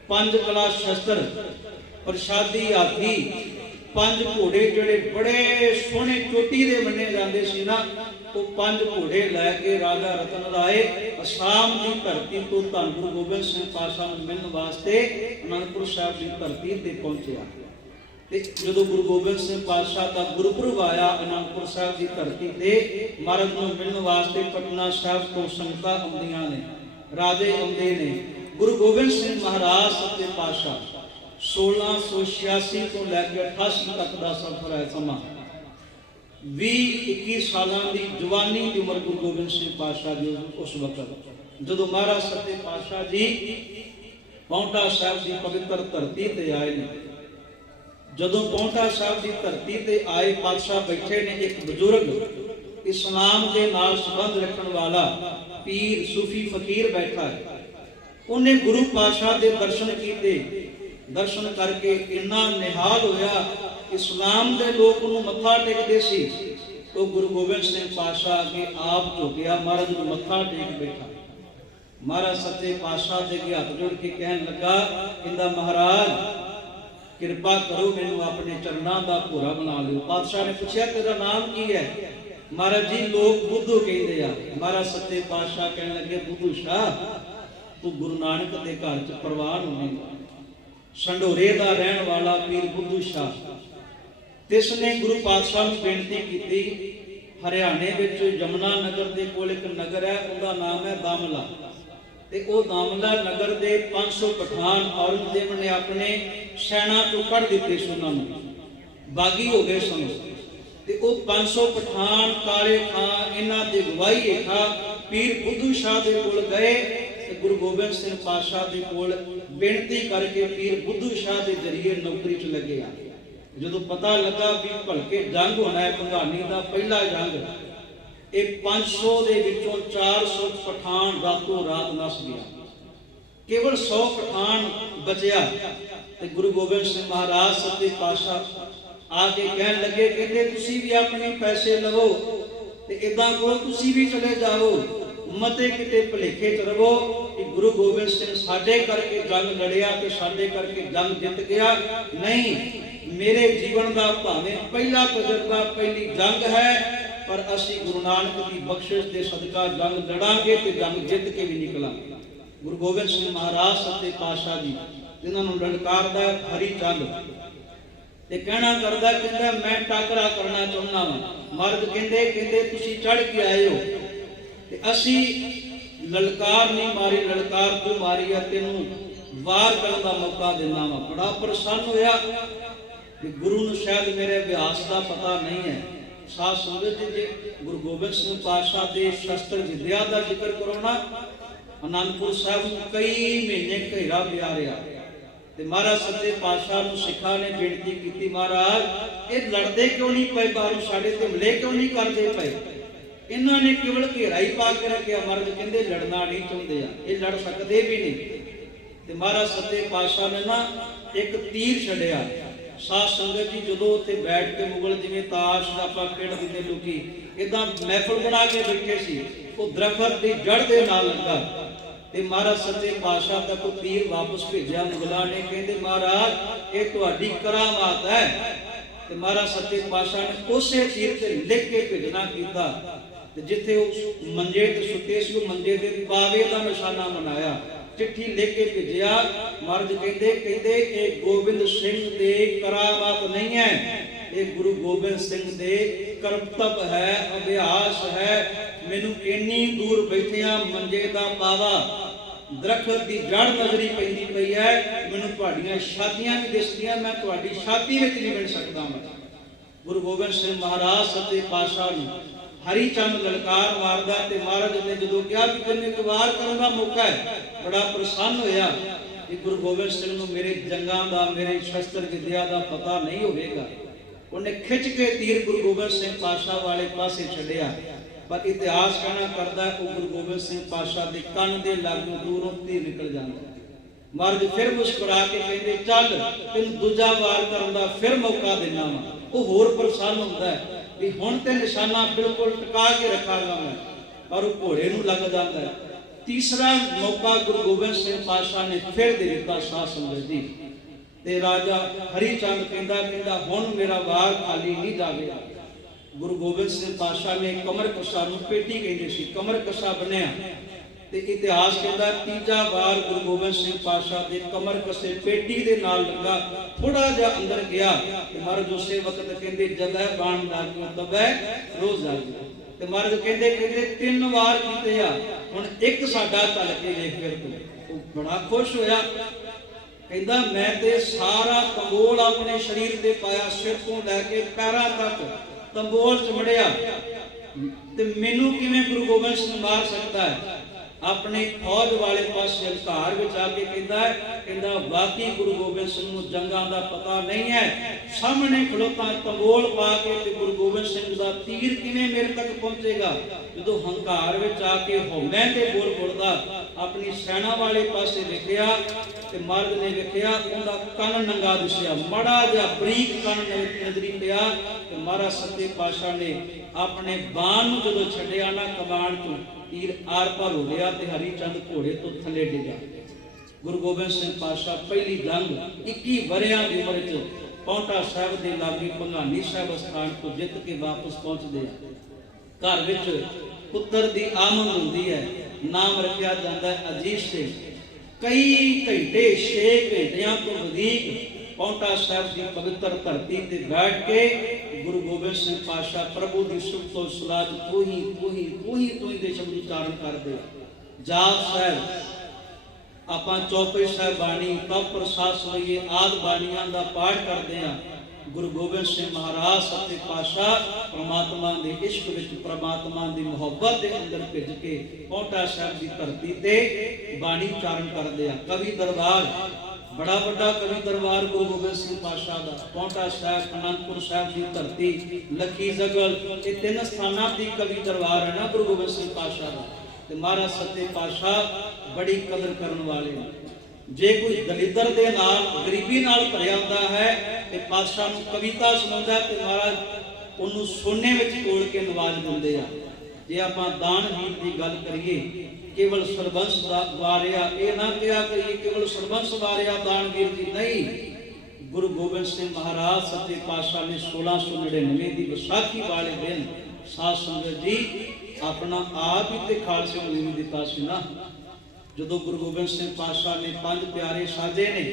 5 ਕਲਾ ਸ਼ਸਤਰ, ਪ੍ਰਸ਼ਾਦੀ ਹਾਥੀ, 5 ਘੋੜੇ ਜਿਹੜੇ ਬੜੇ ਸੋਹਣੇ ਚੋਟੀ ਦੇ ਮੰਨੇ ਜਾਂਦੇ ਸੀ ਨਾ, ਉਹ 5 ਘੋੜੇ ਲੈ ਕੇ ਰਾਜਾ ਰਤਨ ਰਾਏ ਅਸਾਮ ਦੀ ਧਰਤੀ ਤੋਂ ਧੰਨ ਗੁਰੂ ਗੋਬਿੰਦ ਸਿੰਘ ਪਾਤਸ਼ਾਹ ਨੂੰ ਮਿਲਣ ਵਾਸਤੇ ਅਨੰਦਪੁਰ ਸਾਹਿਬ ਦੀ ਧਰਤੀ ਤੇ ਪਹੁੰਚਿਆ। ਤੇ ਜਦੋਂ ਗੁਰੂ ਗੋਬਿੰਦ ਸਿੰਘ ਪਾਤਸ਼ਾਹ ਦਾ ਗੁਰਪੁਰਬ ਆਇਆ ਅਨੰਦਪੁਰ ਸਾਹਿਬ ਦੀ ਧਰਤੀ ਤੇ, ਮਹਾਰਾਜ ਨੂੰ ਮਿਲਣ ਵਾਸਤੇ ਪਟਨਾ ਸਾਹਿਬ ਤੋਂ ਸੰਗਤਾਂ ਆਉਂਦੀਆਂ ਨੇ, ਰਾਜੇ ਆਉਂਦੇ ਨੇ। ਗੁਰੂ ਗੋਬਿੰਦ ਸਿੰਘ ਮਹਾਰਾਜ ਸੱਚੇ ਪਾਤਸ਼ਾਹ 1686 ਤੋਂ ਲੈ ਕੇ 88 ਤੱਕ ਦਾ ਸਫ਼ਰ ਹੈ ਸਮਾਂ। 20-21 ਸਾਲਾਂ ਦੀ ਜਵਾਨੀ ਦੀ ਉਮਰ ਗੁਰੂ ਗੋਬਿੰਦ ਸਿੰਘ ਪਾਤਸ਼ਾਹ ਦੀ ਉਸ ਵਕਤ, ਜਦੋਂ ਮਹਾਰਾਜ ਸੱਚੇ ਪਾਤਸ਼ਾਹ ਜੀ ਪਾਉਂਟਾ ਸਾਹਿਬ ਦੀ ਪਵਿੱਤਰ ਧਰਤੀ ਤੇ ਆਏ ਨੇ। ਜਦੋਂ ਪਾਉਂਟਾ ਸਾਹਿਬ ਦੀ ਧਰਤੀ ਤੇ ਆਏ, ਪਾਤਸ਼ਾਹ ਬੈਠੇ ਨੇ, ਇੱਕ ਬਜ਼ੁਰਗ ਇਸਲਾਮ ਦੇ ਨਾਲ ਸੰਬੰਧ ਰੱਖਣ ਵਾਲਾ ਪੀਰ ਸੂਫੀ ਫਕੀਰ ਬੈਠਾ ਹੈ। ਉਹਨੇ ਗੁਰੂ ਪਾਤਸ਼ਾਹ ਦੇ ਦਰਸ਼ਨ ਕੀਤੇ। ਦਰਸ਼ਨ ਕਰਕੇ ਇੰਨਾ ਨਿਹਾਲ ਹੋਇਆ, ਇਸਲਾਮ ਦੇ ਲੋਕ ਨੂੰ ਮੱਥਾ ਟੇਕਦੇ ਸੀ, ਉਹ ਗੁਰੂ ਗੋਬਿੰਦ ਸਿੰਘ ਪਾਤਸ਼ਾਹ ਅੱਗੇ ਆਪ ਝੁਕਿਆ, ਮਹਾਰਾਜ ਨੂੰ ਮੱਥਾ ਟੇਕ ਬੈਠਾ। ਮਹਾਰਾਜ ਸੱਚੇ ਪਾਤਸ਼ਾਹ ਦੇ ਅੱਗੇ ਹੱਥ ਜੋੜ ਕੇ ਕਹਿਣ ਲੱਗਾ, ਕਹਿੰਦਾ ਮਹਾਰਾਜ ਕਿਰਪਾ ਕਰੋ, ਮੈਨੂੰ ਆਪਣੇ ਚਰਨਾਂ ਦਾ ਭੋਰਾ ਬਣਾ ਲਿਓ। ਪਾਤਸ਼ਾਹ ਨੇ ਪੁੱਛਿਆ ਤੇਰਾ ਨਾਮ ਕੀ ਹੈ? ਮਹਾਰਾਜ ਜੀ ਲੋਕ ਬੁੱਧੂ ਕਹਿੰਦੇ ਆ। ਮਹਾਰਾਜ ਸੱਚੇ ਪਾਤਸ਼ਾਹ ਕਹਿਣ ਲੱਗੇ, ਬੁੱਧੂ ਸ਼ਾਹ ਤੂੰ ਗੁਰੂ ਨਾਨਕ ਦੇ ਘਰ ਚ ਪ੍ਰਵਾਨ ਹੋਵੇਂਗਾ। ਸੰਢੋਰੇ ਦਾ ਰਹਿਣ ਵਾਲਾ ਪੀਰ ਬੁੱਧੂ ਸ਼ਾਹ, ਤਿਸ ਨੇ ਗੁਰੂ ਪਾਤਸ਼ਾਹ ਨੂੰ ਬੇਨਤੀ ਕੀਤੀ। ਹਰਿਆਣੇ ਵਿੱਚ ਯਮੁਨਾ ਨਗਰ ਦੇ ਕੋਲ ਇੱਕ ਨਗਰ ਹੈ, ਉਹਦਾ ਨਾਮ ਹੈ ਦਾਮਲਾ, ਤੇ ਉਹ ਦਾਮਲਾ ਨਗਰ ਦੇ 500 ਪਠਾਨ ਔਰੰਗਜ਼ੇਬ ਨੇ ਆਪਣੇ ਸੈਨਾ ਤੋਂ ਕੱਢ ਦਿੱਤੇ ਸੀ, ਉਹਨਾਂ ਨੂੰ ਬਾਗੀ ਹੋ ਗਏ ਸਨ। ਤੇ ਉਹ 500 ਪਠਾਨ ਕਾਲੇ ਖਾਂ ਇਹਨਾਂ ਦੀ ਗਵਾਹੀ ਹੇਠਾਂ ਪੀਰ ਬੁੱਧੂ ਸ਼ਾਹ ਦੇ ਕੋਲ ਗਏ ਤੇ ਗੁਰੂ ਗੋਬਿੰਦ ਸਿੰਘ ਪਾਤਸ਼ਾਹ ਦੇ ਕੋਲ ਬੇਨਤੀ ਕਰਕੇ ਪੀਰ ਬੁੱਧੂ ਸ਼ਾਹ ਦੇ ਜ਼ਰੀਏ ਨੌਕਰੀ 'ਚ ਲੱਗੇ ਆ। ਜਦੋਂ ਪਤਾ ਲੱਗਾ ਵੀ ਭਲਕੇ ਜੰਗ ਹੋਣਾ ਹੈ, ਭੰਗਾਣੀ ਦਾ ਪਹਿਲਾ ਜੰਗ, ਇਹ 500 ਦੇ ਵਿੱਚੋਂ 400 ਪਠਾਨ ਰਾਤੋਂ ਰਾਤ ਨਸ ਗਿਆ, ਕੇਵਲ 100 ਪਠਾਨ ਬਚਿਆ। ਤੇ ਗੁਰੂ ਗੋਬਿੰਦ ਸਿੰਘ ਮਹਾਰਾਜ ਸੱਚੇ ਪਾਤਸ਼ਾਹ ਆ ਕੇ ਕਹਿਣ ਲੱਗੇ, ਕਹਿੰਦੇ ਤੁਸੀਂ ਵੀ ਆਪਣੇ ਪੈਸੇ ਲਵੋ ਤੇ ਇਦਾਂ ਕਰੋ, ਤੁਸੀਂ ਵੀ ਚਲੇ ਜਾਓ, ਮਤੇ ਕਿਤੇ ਭਲੇਖੇ ਚ ਰਵੋ ਕਿ ਗੁਰੂ ਗੋਬਿੰਦ ਸਿੰਘ ਸਾਡੇ ਕਰਕੇ ਜੰਗ ਲੜਿਆ ਤੇ ਸਾਡੇ ਕਰਕੇ ਜੰਗ ਜਿੱਤ ਗਿਆ। ਨਹੀਂ, ਮੇਰੇ ਜੀਵਨ ਦਾ ਭਾਵੇਂ ਪਹਿਲਾ ਤਜਰਬਾ, ਪਹਿਲੀ ਜੰਗ ਹੈ, ਪਰ ਅਸੀਂ ਗੁਰੂ ਨਾਨਕ ਦੀ ਬਖਸ਼ਿਸ਼ ਦੇ ਸਦਕਾ ਜੰਗ ਲੜਾਂਗੇ ਤੇ ਜੰਗ ਜਿੱਤ ਕੇ ਵੀ ਨਿਕਲਾਂਗੇ। ਗੁਰੂ ਗੋਬਿੰਦ ਸਿੰਘ ਮਹਾਰਾਜ ਸੱਚੇ ਪਾਤਸ਼ਾਹ ਜੀ, ਜਿਨ੍ਹਾਂ ਨੂੰ ਲਲਕਾਰਦਾ ਹਰੀ ਚੰਦ ਤੇ ਕਹਿਣਾ ਕਰਦਾ, ਕਹਿੰਦਾ ਮੈਂ ਟਾਕਰਾ ਕਰਨਾ ਚਾਹੁੰਦਾ ਹਾਂ। ਮਰਦ ਕਹਿੰਦੇ ਤੁਸੀਂ ਚੜ ਕੇ ਆਏ ਹੋ ਤੇ ਅਸੀਂ ਲਲਕਾਰ ਨਹੀਂ ਮਾਰੀ, ਲਲਕਾਰ ਤੂੰ ਮਾਰੀ ਆ, ਤੈਨੂੰ ਵਾਰ ਕਰਨ ਦਾ ਮੌਕਾ ਦਿੰਦਾ ਵਾ। ਬੜਾ ਪ੍ਰਸੰਨ ਹੋਇਆ ਕਿ ਗੁਰੂ ਨੂੰ ਸ਼ਾਇਦ ਮੇਰੇ ਅਭਿਆਸ ਦਾ ਪਤਾ ਨਹੀਂ ਹੈ। ਸਾਧ ਸੰਗਤ ਜੀ, ਗੁਰੂ ਗੋਬਿੰਦ ਸਿੰਘ ਪਾਤਸ਼ਾਹ ਦੇ ਸ਼ਸਤਰ ਵਿਦਿਆ ਦਾ ਜ਼ਿਕਰ ਕਰੋ ਨਾ, ਅਨੰਦਪੁਰ ਸਾਹਿਬ ਨੂੰ ਕਈ ਮਹੀਨੇ ਘੇਰਾ ਪਿਆ ਰਿਹਾ ਤੇ ਮਹਾਰਾਜ ਸੱਚੇ ਪਾਤਸ਼ਾਹ ਨੂੰ ਸਿੱਖਾਂ ਨੇ ਬੇਨਤੀ ਕੀਤੀ, ਮਹਾਰਾਜ ਇਹ ਲੜਦੇ ਕਿਉਂ ਨਹੀਂ ਪਏ, ਬਾਹਰੋਂ ਸਾਡੇ ਤੇ ਹਮਲੇ ਕਿਉਂ ਨਹੀਂ ਕਰਦੇ ਪਏ? ਇਹਨਾਂ ਨੇ ਕੇਵਲ ਘੇਰਾ ਹੀ ਪਾ ਕੇ ਰੱਖਿਆ। ਮਹਾਰਾਜ ਕਹਿੰਦੇ ਲੜਨਾ ਨਹੀਂ ਚਾਹੁੰਦੇ ਆ, ਇਹ ਲੜ ਸਕਦੇ ਵੀ ਨਹੀਂ। ਤੇ ਮਹਾਰਾਜ ਸੱਚੇ ਪਾਤਸ਼ਾਹ ਨੇ ਨਾ ਇੱਕ ਤੀਰ ਛੱਡਿਆ। ਸਾਧ ਸੰਗਤ ਜੀ, ਜਦੋਂ ਉੱਥੇ ਬੈਠ ਕੇ ਮੁਗਲ ਜਿਵੇਂ ਤਾਸ਼ ਦਾ ਆਪਾਂ ਖੇਡਦੇ ਤੇ ਲੋਕੀ ਇਦਾਂ ਮਹਿਫਲ ਬਣਾ ਕੇ ਬੈਠੇ ਸੀ, ਉਹ ਦਰਖਤ ਦੀ ਜੜ ਦੇ ਨਾਲ ਲੱਗਾ ਤੇ ਮਹਾਰਾਜ ਸੱਚੇ ਪਾਤਸ਼ਾਹ ਦਾ ਕੋ ਤੀਰ ਵਾਪਸ ਭੇਜਿਆ ਮੁਗਲਾਂ ਨੇ। ਕਹਿੰਦੇ ਮਹਾਰਾਜ ਇਹ ਤੁਹਾਡੀ ਕਰਾਮਾਤ ਹੈ। ਤੇ ਮਹਾਰਾਜ ਸੱਚੇ ਪਾਤਸ਼ਾਹ ਨੇ ਉਸੇ ਤੀਰ ਤੇ ਲਿਖ ਕੇ ਭੇਜਣਾ ਕੀਤਾ ਤੇ ਜਿੱਥੇ ਉਹ ਮੰਜੇ ਤੇ ਸੁੱਤੇ ਸੀ, ਉਹ ਮੰਜੇ ਦੇ ਪਾਵੇ ਦਾ ਨਿਸ਼ਾਨਾ ਬਣਾਇਆ, ਚਿੱਠੀ ਲਿਖ ਕੇ ਭੇਜਿਆ। ਮਹਾਰਾਜ ਕਹਿੰਦੇ ਇਹ ਗੋਬਿੰਦ ਸਿੰਘ ਦੇ ਕਰਾਮਾਤ ਨਹੀਂ ਹੈ, ਇਹ ਗੁਰੂ ਗੋਬਿੰਦ ਸਿੰਘ ਦੇ ਕਰਤੱਵ ਹੈ, ਅਭਿਆਸ ਹੈ। ਮੈਨੂੰ ਇੰਨੀ ਦੂਰ ਬੈਠਿਆ ਮੰਜੇ ਦਾ ਪਾਵਾ, ਦਰਖਤ ਦੀ ਜੜ ਨਜ਼ਰੀ ਪੈਂਦੀ ਪਈ ਹੈ, ਮੈਨੂੰ ਤੁਹਾਡੀਆਂ ਛਾਤੀਆਂ ਵੀ ਦਿਸਦੀਆਂ, ਮੈਂ ਤੁਹਾਡੀ ਛਾਤੀ ਵਿੱਚ ਨਹੀਂ ਮਿਲ ਸਕਦਾ। ਮੈਂ ਗੁਰੂ ਗੋਬਿੰਦ ਸਿੰਘ ਮਹਾਰਾਜ ਸੱਚੇ ਪਾਤਸ਼ਾਹ ਨੂੰ ਹਰੀ ਚੰਦ ਲਲਕਾਰ ਮਾਰਦਾ ਤੇ ਮਹਾਰਾਜ ਨੇ ਜਦੋਂ ਕਿਹਾ ਕਿ ਤੈਨੂੰ ਇੱਕ ਵਾਰ ਕਰਨ ਦਾ ਮੌਕਾ ਹੈ, ਬੜਾ ਪ੍ਰਸੰਨ ਹੋਇਆ ਕਿ ਗੁਰੂ ਗੋਬਿੰਦ ਸਿੰਘ ਨੂੰ ਮੇਰੇ ਜੰਗਾਂ ਦਾ, ਮੇਰੇ ਸ਼ਸਤਰ ਵਿਦਿਆ ਦਾ ਪਤਾ ਨਹੀਂ ਹੋਵੇਗਾ। ਉਹਨੇ ਖਿੱਚ ਕੇ ਤੀਰ ਗੁਰੂ ਗੋਬਿੰਦ ਸਿੰਘ ਪਾਤਸ਼ਾਹ ਵਾਲੇ ਪਾਸੇ ਛੱਡਿਆ, ਪਰ ਇਤਿਹਾਸ ਕਹਿਣਾ ਕਰਦਾ ਉਹ ਗੁਰੂ ਗੋਬਿੰਦ ਸਿੰਘ ਪਾਤਸ਼ਾਹ ਦੇ ਕੰਨ ਦੇ ਲਾਗੋਂ ਦੂਰੋਂ ਤੀਰ ਨਿਕਲ ਜਾਂਦਾ। ਮਹਾਰਾਜ ਫਿਰ ਮੁਸਕਰਾ ਕੇ ਕਹਿੰਦੇ ਚੱਲ ਤੈਨੂੰ ਦੂਜਾ ਵਾਰ ਕਰਨ ਦਾ ਫਿਰ ਮੌਕਾ ਦੇਣਾ ਵਾ। ਉਹ ਹੋਰ ਪ੍ਰਸੰਨ ਹੁੰਦਾ ਹੈ ਵੀ ਹੁਣ ਤੇ ਨਿਸ਼ਾਨਾ ਬਿਲਕੁਲ ਟਿਕਾ ਕੇ ਰੱਖਾਂਗਾ ਮੈਂ, ਪਰ ਉਹ ਘੋੜੇ ਨੂੰ ਲੱਗ ਜਾਂਦਾ ਹੈ। ਤੀਸਰਾ ਮੌਕਾ ਗੁਰੂ ਗੋਬਿੰਦ ਸਿੰਘ ਪਾਤਸ਼ਾਹ ਨੇ ਫਿਰ ਦੇ ਦਿੱਤਾ। ਸਾਧ ਸੰਗਤ ਜੀ, ਤੇ ਰਾਜਾ ਹਰੀ ਚੰਦ ਕਹਿੰਦਾ ਹੁਣ ਮੇਰਾ ਵਾਰ ਖਾਲੀ ਨਹੀਂ ਜਾਵੇਗਾ। ਗੁਰੂ ਗੋਬਿੰਦ ਸਿੰਘ ਪਾਤਸ਼ਾਹ ਨੇ ਕਮਰ ਕੱਸਾ ਨੂੰ ਪੇਟੀ ਕਹਿੰਦੇ ਸੀ, ਕਮਰ ਕੱਸਾ ਬੰਨਿਆ ਤੇ ਇਤਿਹਾਸ ਕਹਿੰਦਾ ਤੀਜਾ ਵਾਰ ਗੁਰੂ ਗੋਬਿੰਦ ਸਿੰਘ ਪਾਤਸ਼ਾਹ ਦੇ ਕਮਰ ਕਸੇ ਪੇਟੀ ਦੇ ਨਾਲ ਲੱਗਾ, ਥੋੜਾ ਜਿਹਾ ਅੰਦਰ ਗਿਆ ਤੇ ਮਹਾਰਾਜ ਉਸੇ ਵਕਤ ਕਹਿੰਦੇ ਜਗੈ ਬਾਣ ਦਾ ਕਿਉਂ ਤਬੈ ਰੋਜ਼ ਆ ਤੇ ਮਹਾਰਾਜ ਕਹਿੰਦੇ 3 ਵਾਰ ਕੀਤੇ ਆ, ਹੁਣ ਇੱਕ ਸਾਡਾ ਚੱਲ ਕੇ ਵੇਖ ਫਿਰ ਤੂੰ। ਉਹ ਬੜਾ ਖੁਸ਼ ਹੋਇਆ, ਕਹਿੰਦਾ ਮੈਂ ਤੇ ਸਾਰਾ ਤੰਬੋਲ ਆਪਣੇ ਸਰੀਰ ਤੇ ਪਾਇਆ, ਸਿਰ ਤੋਂ ਲੈ ਕੇ ਪੈਰਾਂ ਤੱਕ ਤੰਬੋਲ ਚਮੜਿਆ, ਤੇ ਮੈਨੂੰ ਕਿਵੇਂ ਗੁਰੂ ਗੋਬਿੰਦ ਸਿੰਘ ਮਾਰ ਸਕਦਾ ਹੈ। अपने फौज वाले पास हंकार में जाके कहता वाकई गुरु गोबिंद सिंह को जंगां दा पता नहीं है। सामने खड़ोता तंबोल पा के ते गुरु गोबिंद सिंह दा तीर किवें मेरे तक पहुंचेगा। जो हंकार में जाके हौले ते बोल बोलदा अपनी सेना वाले पासे देखिया ते मर्द ने देखिया उनका कन नंगा दिसिया, माड़ा जिहा बरीक कन नजरी पिया ते महाराज सच्चे पातशाह ने अपने बाण नूं जदों छड्डिया ना कमान चों तीर आर पार हो गया ते हरिचंद घोड़े तो थले डिगा। गुरु गोबिंद सिंह पातशाह पहली जंग 21 वरियां दी उम्र च पौंटा साहिब दे लागे भंगानी साहिब स्थान तो जित के वापस पहुंचदे आ। घर विच पुत्र दी आमद हुंदी है, नाम रखिया जांदा है अजीत सिंह। कई घंटे 6 घंटियां तो वधिक पौंटा साहिब की पवित्र धरती ते बैठ के गुरु गोबिंद सिंह पातशाह प्रभु की सुख तो सलाह तू ही दे शब्द उच्चारण करते। जाप साहिब आपां चौपई साहिब बाणी तप प्रसाद सवैये आदि बाणियां दा पाठ करते हैं। गुरु गोबिंद सिंह महाराज सच्चे पातशाह परमात्मा के इश्क विच परमात्मा की मुहब्बत के अंदर भिज के पौंटा साहिब की धरती ते बाणी उच्चारण करते हैं। कवि दरबार बड़ा बड़ा कवि दरबार गुरु गोबिंद सिंह पातशाह का पौंटा साहिब आनंदपुर साहिब की धरती लखी जगल ये 3 स्थानों की कवि दरबार है ना गुरु गोबिंद सिंह पातशाह का। ते महाराज सच्चे पातशाह बड़ी कदर करने वाले हैं। जे कोई दलिदर दे नाल गरीबी नाल भरिया हुंदा है ते पातशाह नूं कविता सुणाउंदा ते महाराज उन्होंने सोने विच तोड़ के नवाज दिंदे आ। जे आपां दान वीर की गल करिए केवल सरबंस वारिया ये ना कहा करिए केवल सरबंस वारिया दान वीर जी नहीं। गुरु गोबिंद सिंह महाराज सच्चे पातशाह ने 1699 की विसाखी वाले दिन साध संगत जी अपना आप ही ते खालसे नूं नहीं दिता सी ना। जो गुरु गोबिंद सिंह पातशाह ने 5 प्यारे साजे ने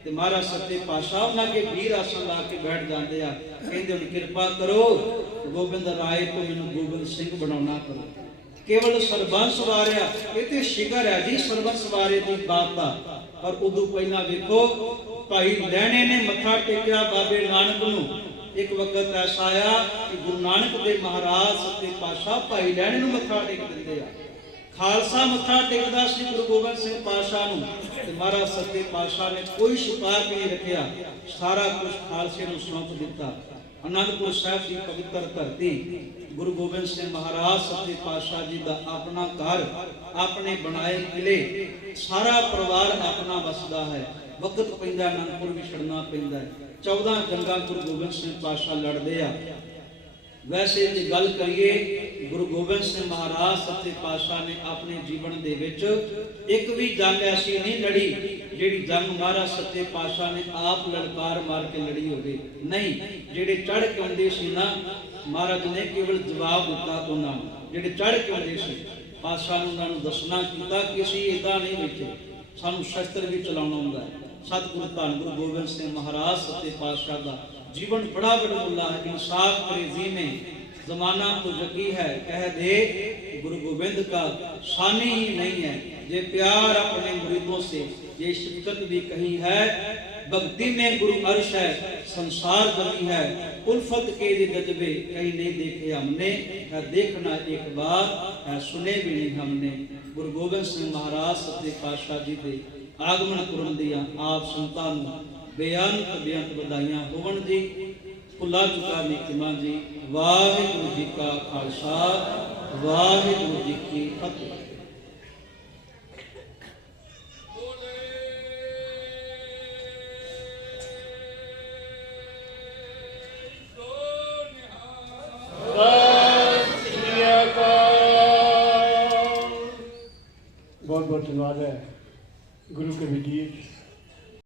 ते महाराज सच्चे पातशाह उन्हां के वीर आसन ला के बैठ जाते हैं। कहते कृपा करो गोबिंद राय को मैनूं गोबिंद सिंह बनाना करो। केवल सरबंस वारिया ये शिकर है जी सरबंस वारे की बात का। पर उदों पहला वेखो भाई लैणे ने मत्था टेकिया बाबे नानक नूं। एक वक्त ऐसा आया कि गुरु नानक देव महाराज सच्चे पातशाह भाई लैणे नूं मत्था टेक दिंदे आ। खालसा मत्था टेकदा सी गुरु गोबिंद सिंह पातशाह नूं ते महाराज सच्चे पातशाह ने कोई छुपा के नहीं रखिया, सारा कुछ खालसे नूं सौंप दिता। आनंदपुर साहिब की पवित्र धरती गुरु गोबिंद सिंह महाराज सच्चे पातशाह जी का अपना घर अपने बनाए किले सारा परिवार अपना वसदा है। वक्त पैंदा आनंदपुर भी छड़ना पैंदा है। 14 जंगां गुरु गोबिंद सिंह पातशाह लड़दे आ। वैसे जे गल करिए गुरु गोबिंद सिंह महाराज सच्चे पातशाह ने अपने जीवन दे विच एक भी जंग ऐसी नहीं लड़ी जिहड़ी जंग महाराज सच्चे पातशाह ने आप ललकार मार के लड़ी होवे। नहीं, जिहड़े चढ़ के आउंदे सी ना महाराज ने केवल जवाब दिता उन्हां नूं। जिहड़े चढ़ के आउंदे सी पातशाह ने उन्हां नूं दसना कीता कि असीं इदां नहीं बैठे, सानूं शस्त्र भी चलाउणा हुंदा है। सतगुरु धन गुरु गोबिंद सिंह महाराज सच्चे पातशाह का जीवन बड़ा बड़मुल्ला है। इंसाफ करे जी में जमाना तो जगी है, कह दे गुरु गोबिंद का शानी ही नहीं है। जे प्यार अपने मुरीदों से ये शिद्दत भी कहीं है, भक्ति में गुरु अर्श है संसार जमी है। उल्फत के ये जज्बे कहीं नहीं देखे हमने, है देखना एक बार है सुने भी नहीं हमने। गुरु गोबिंद सिंह महाराज सच्चे पातशाह जी के आगमन पुरन दिया आप संतां नूं बेअंत बधाइयां होवन जी। भुला चुका निकमा जी। वाहिगुरु जी का खालसा वाहिगुरु जी की फतेह। बहुत बहुत धन्यवाद है गुरु के वजीर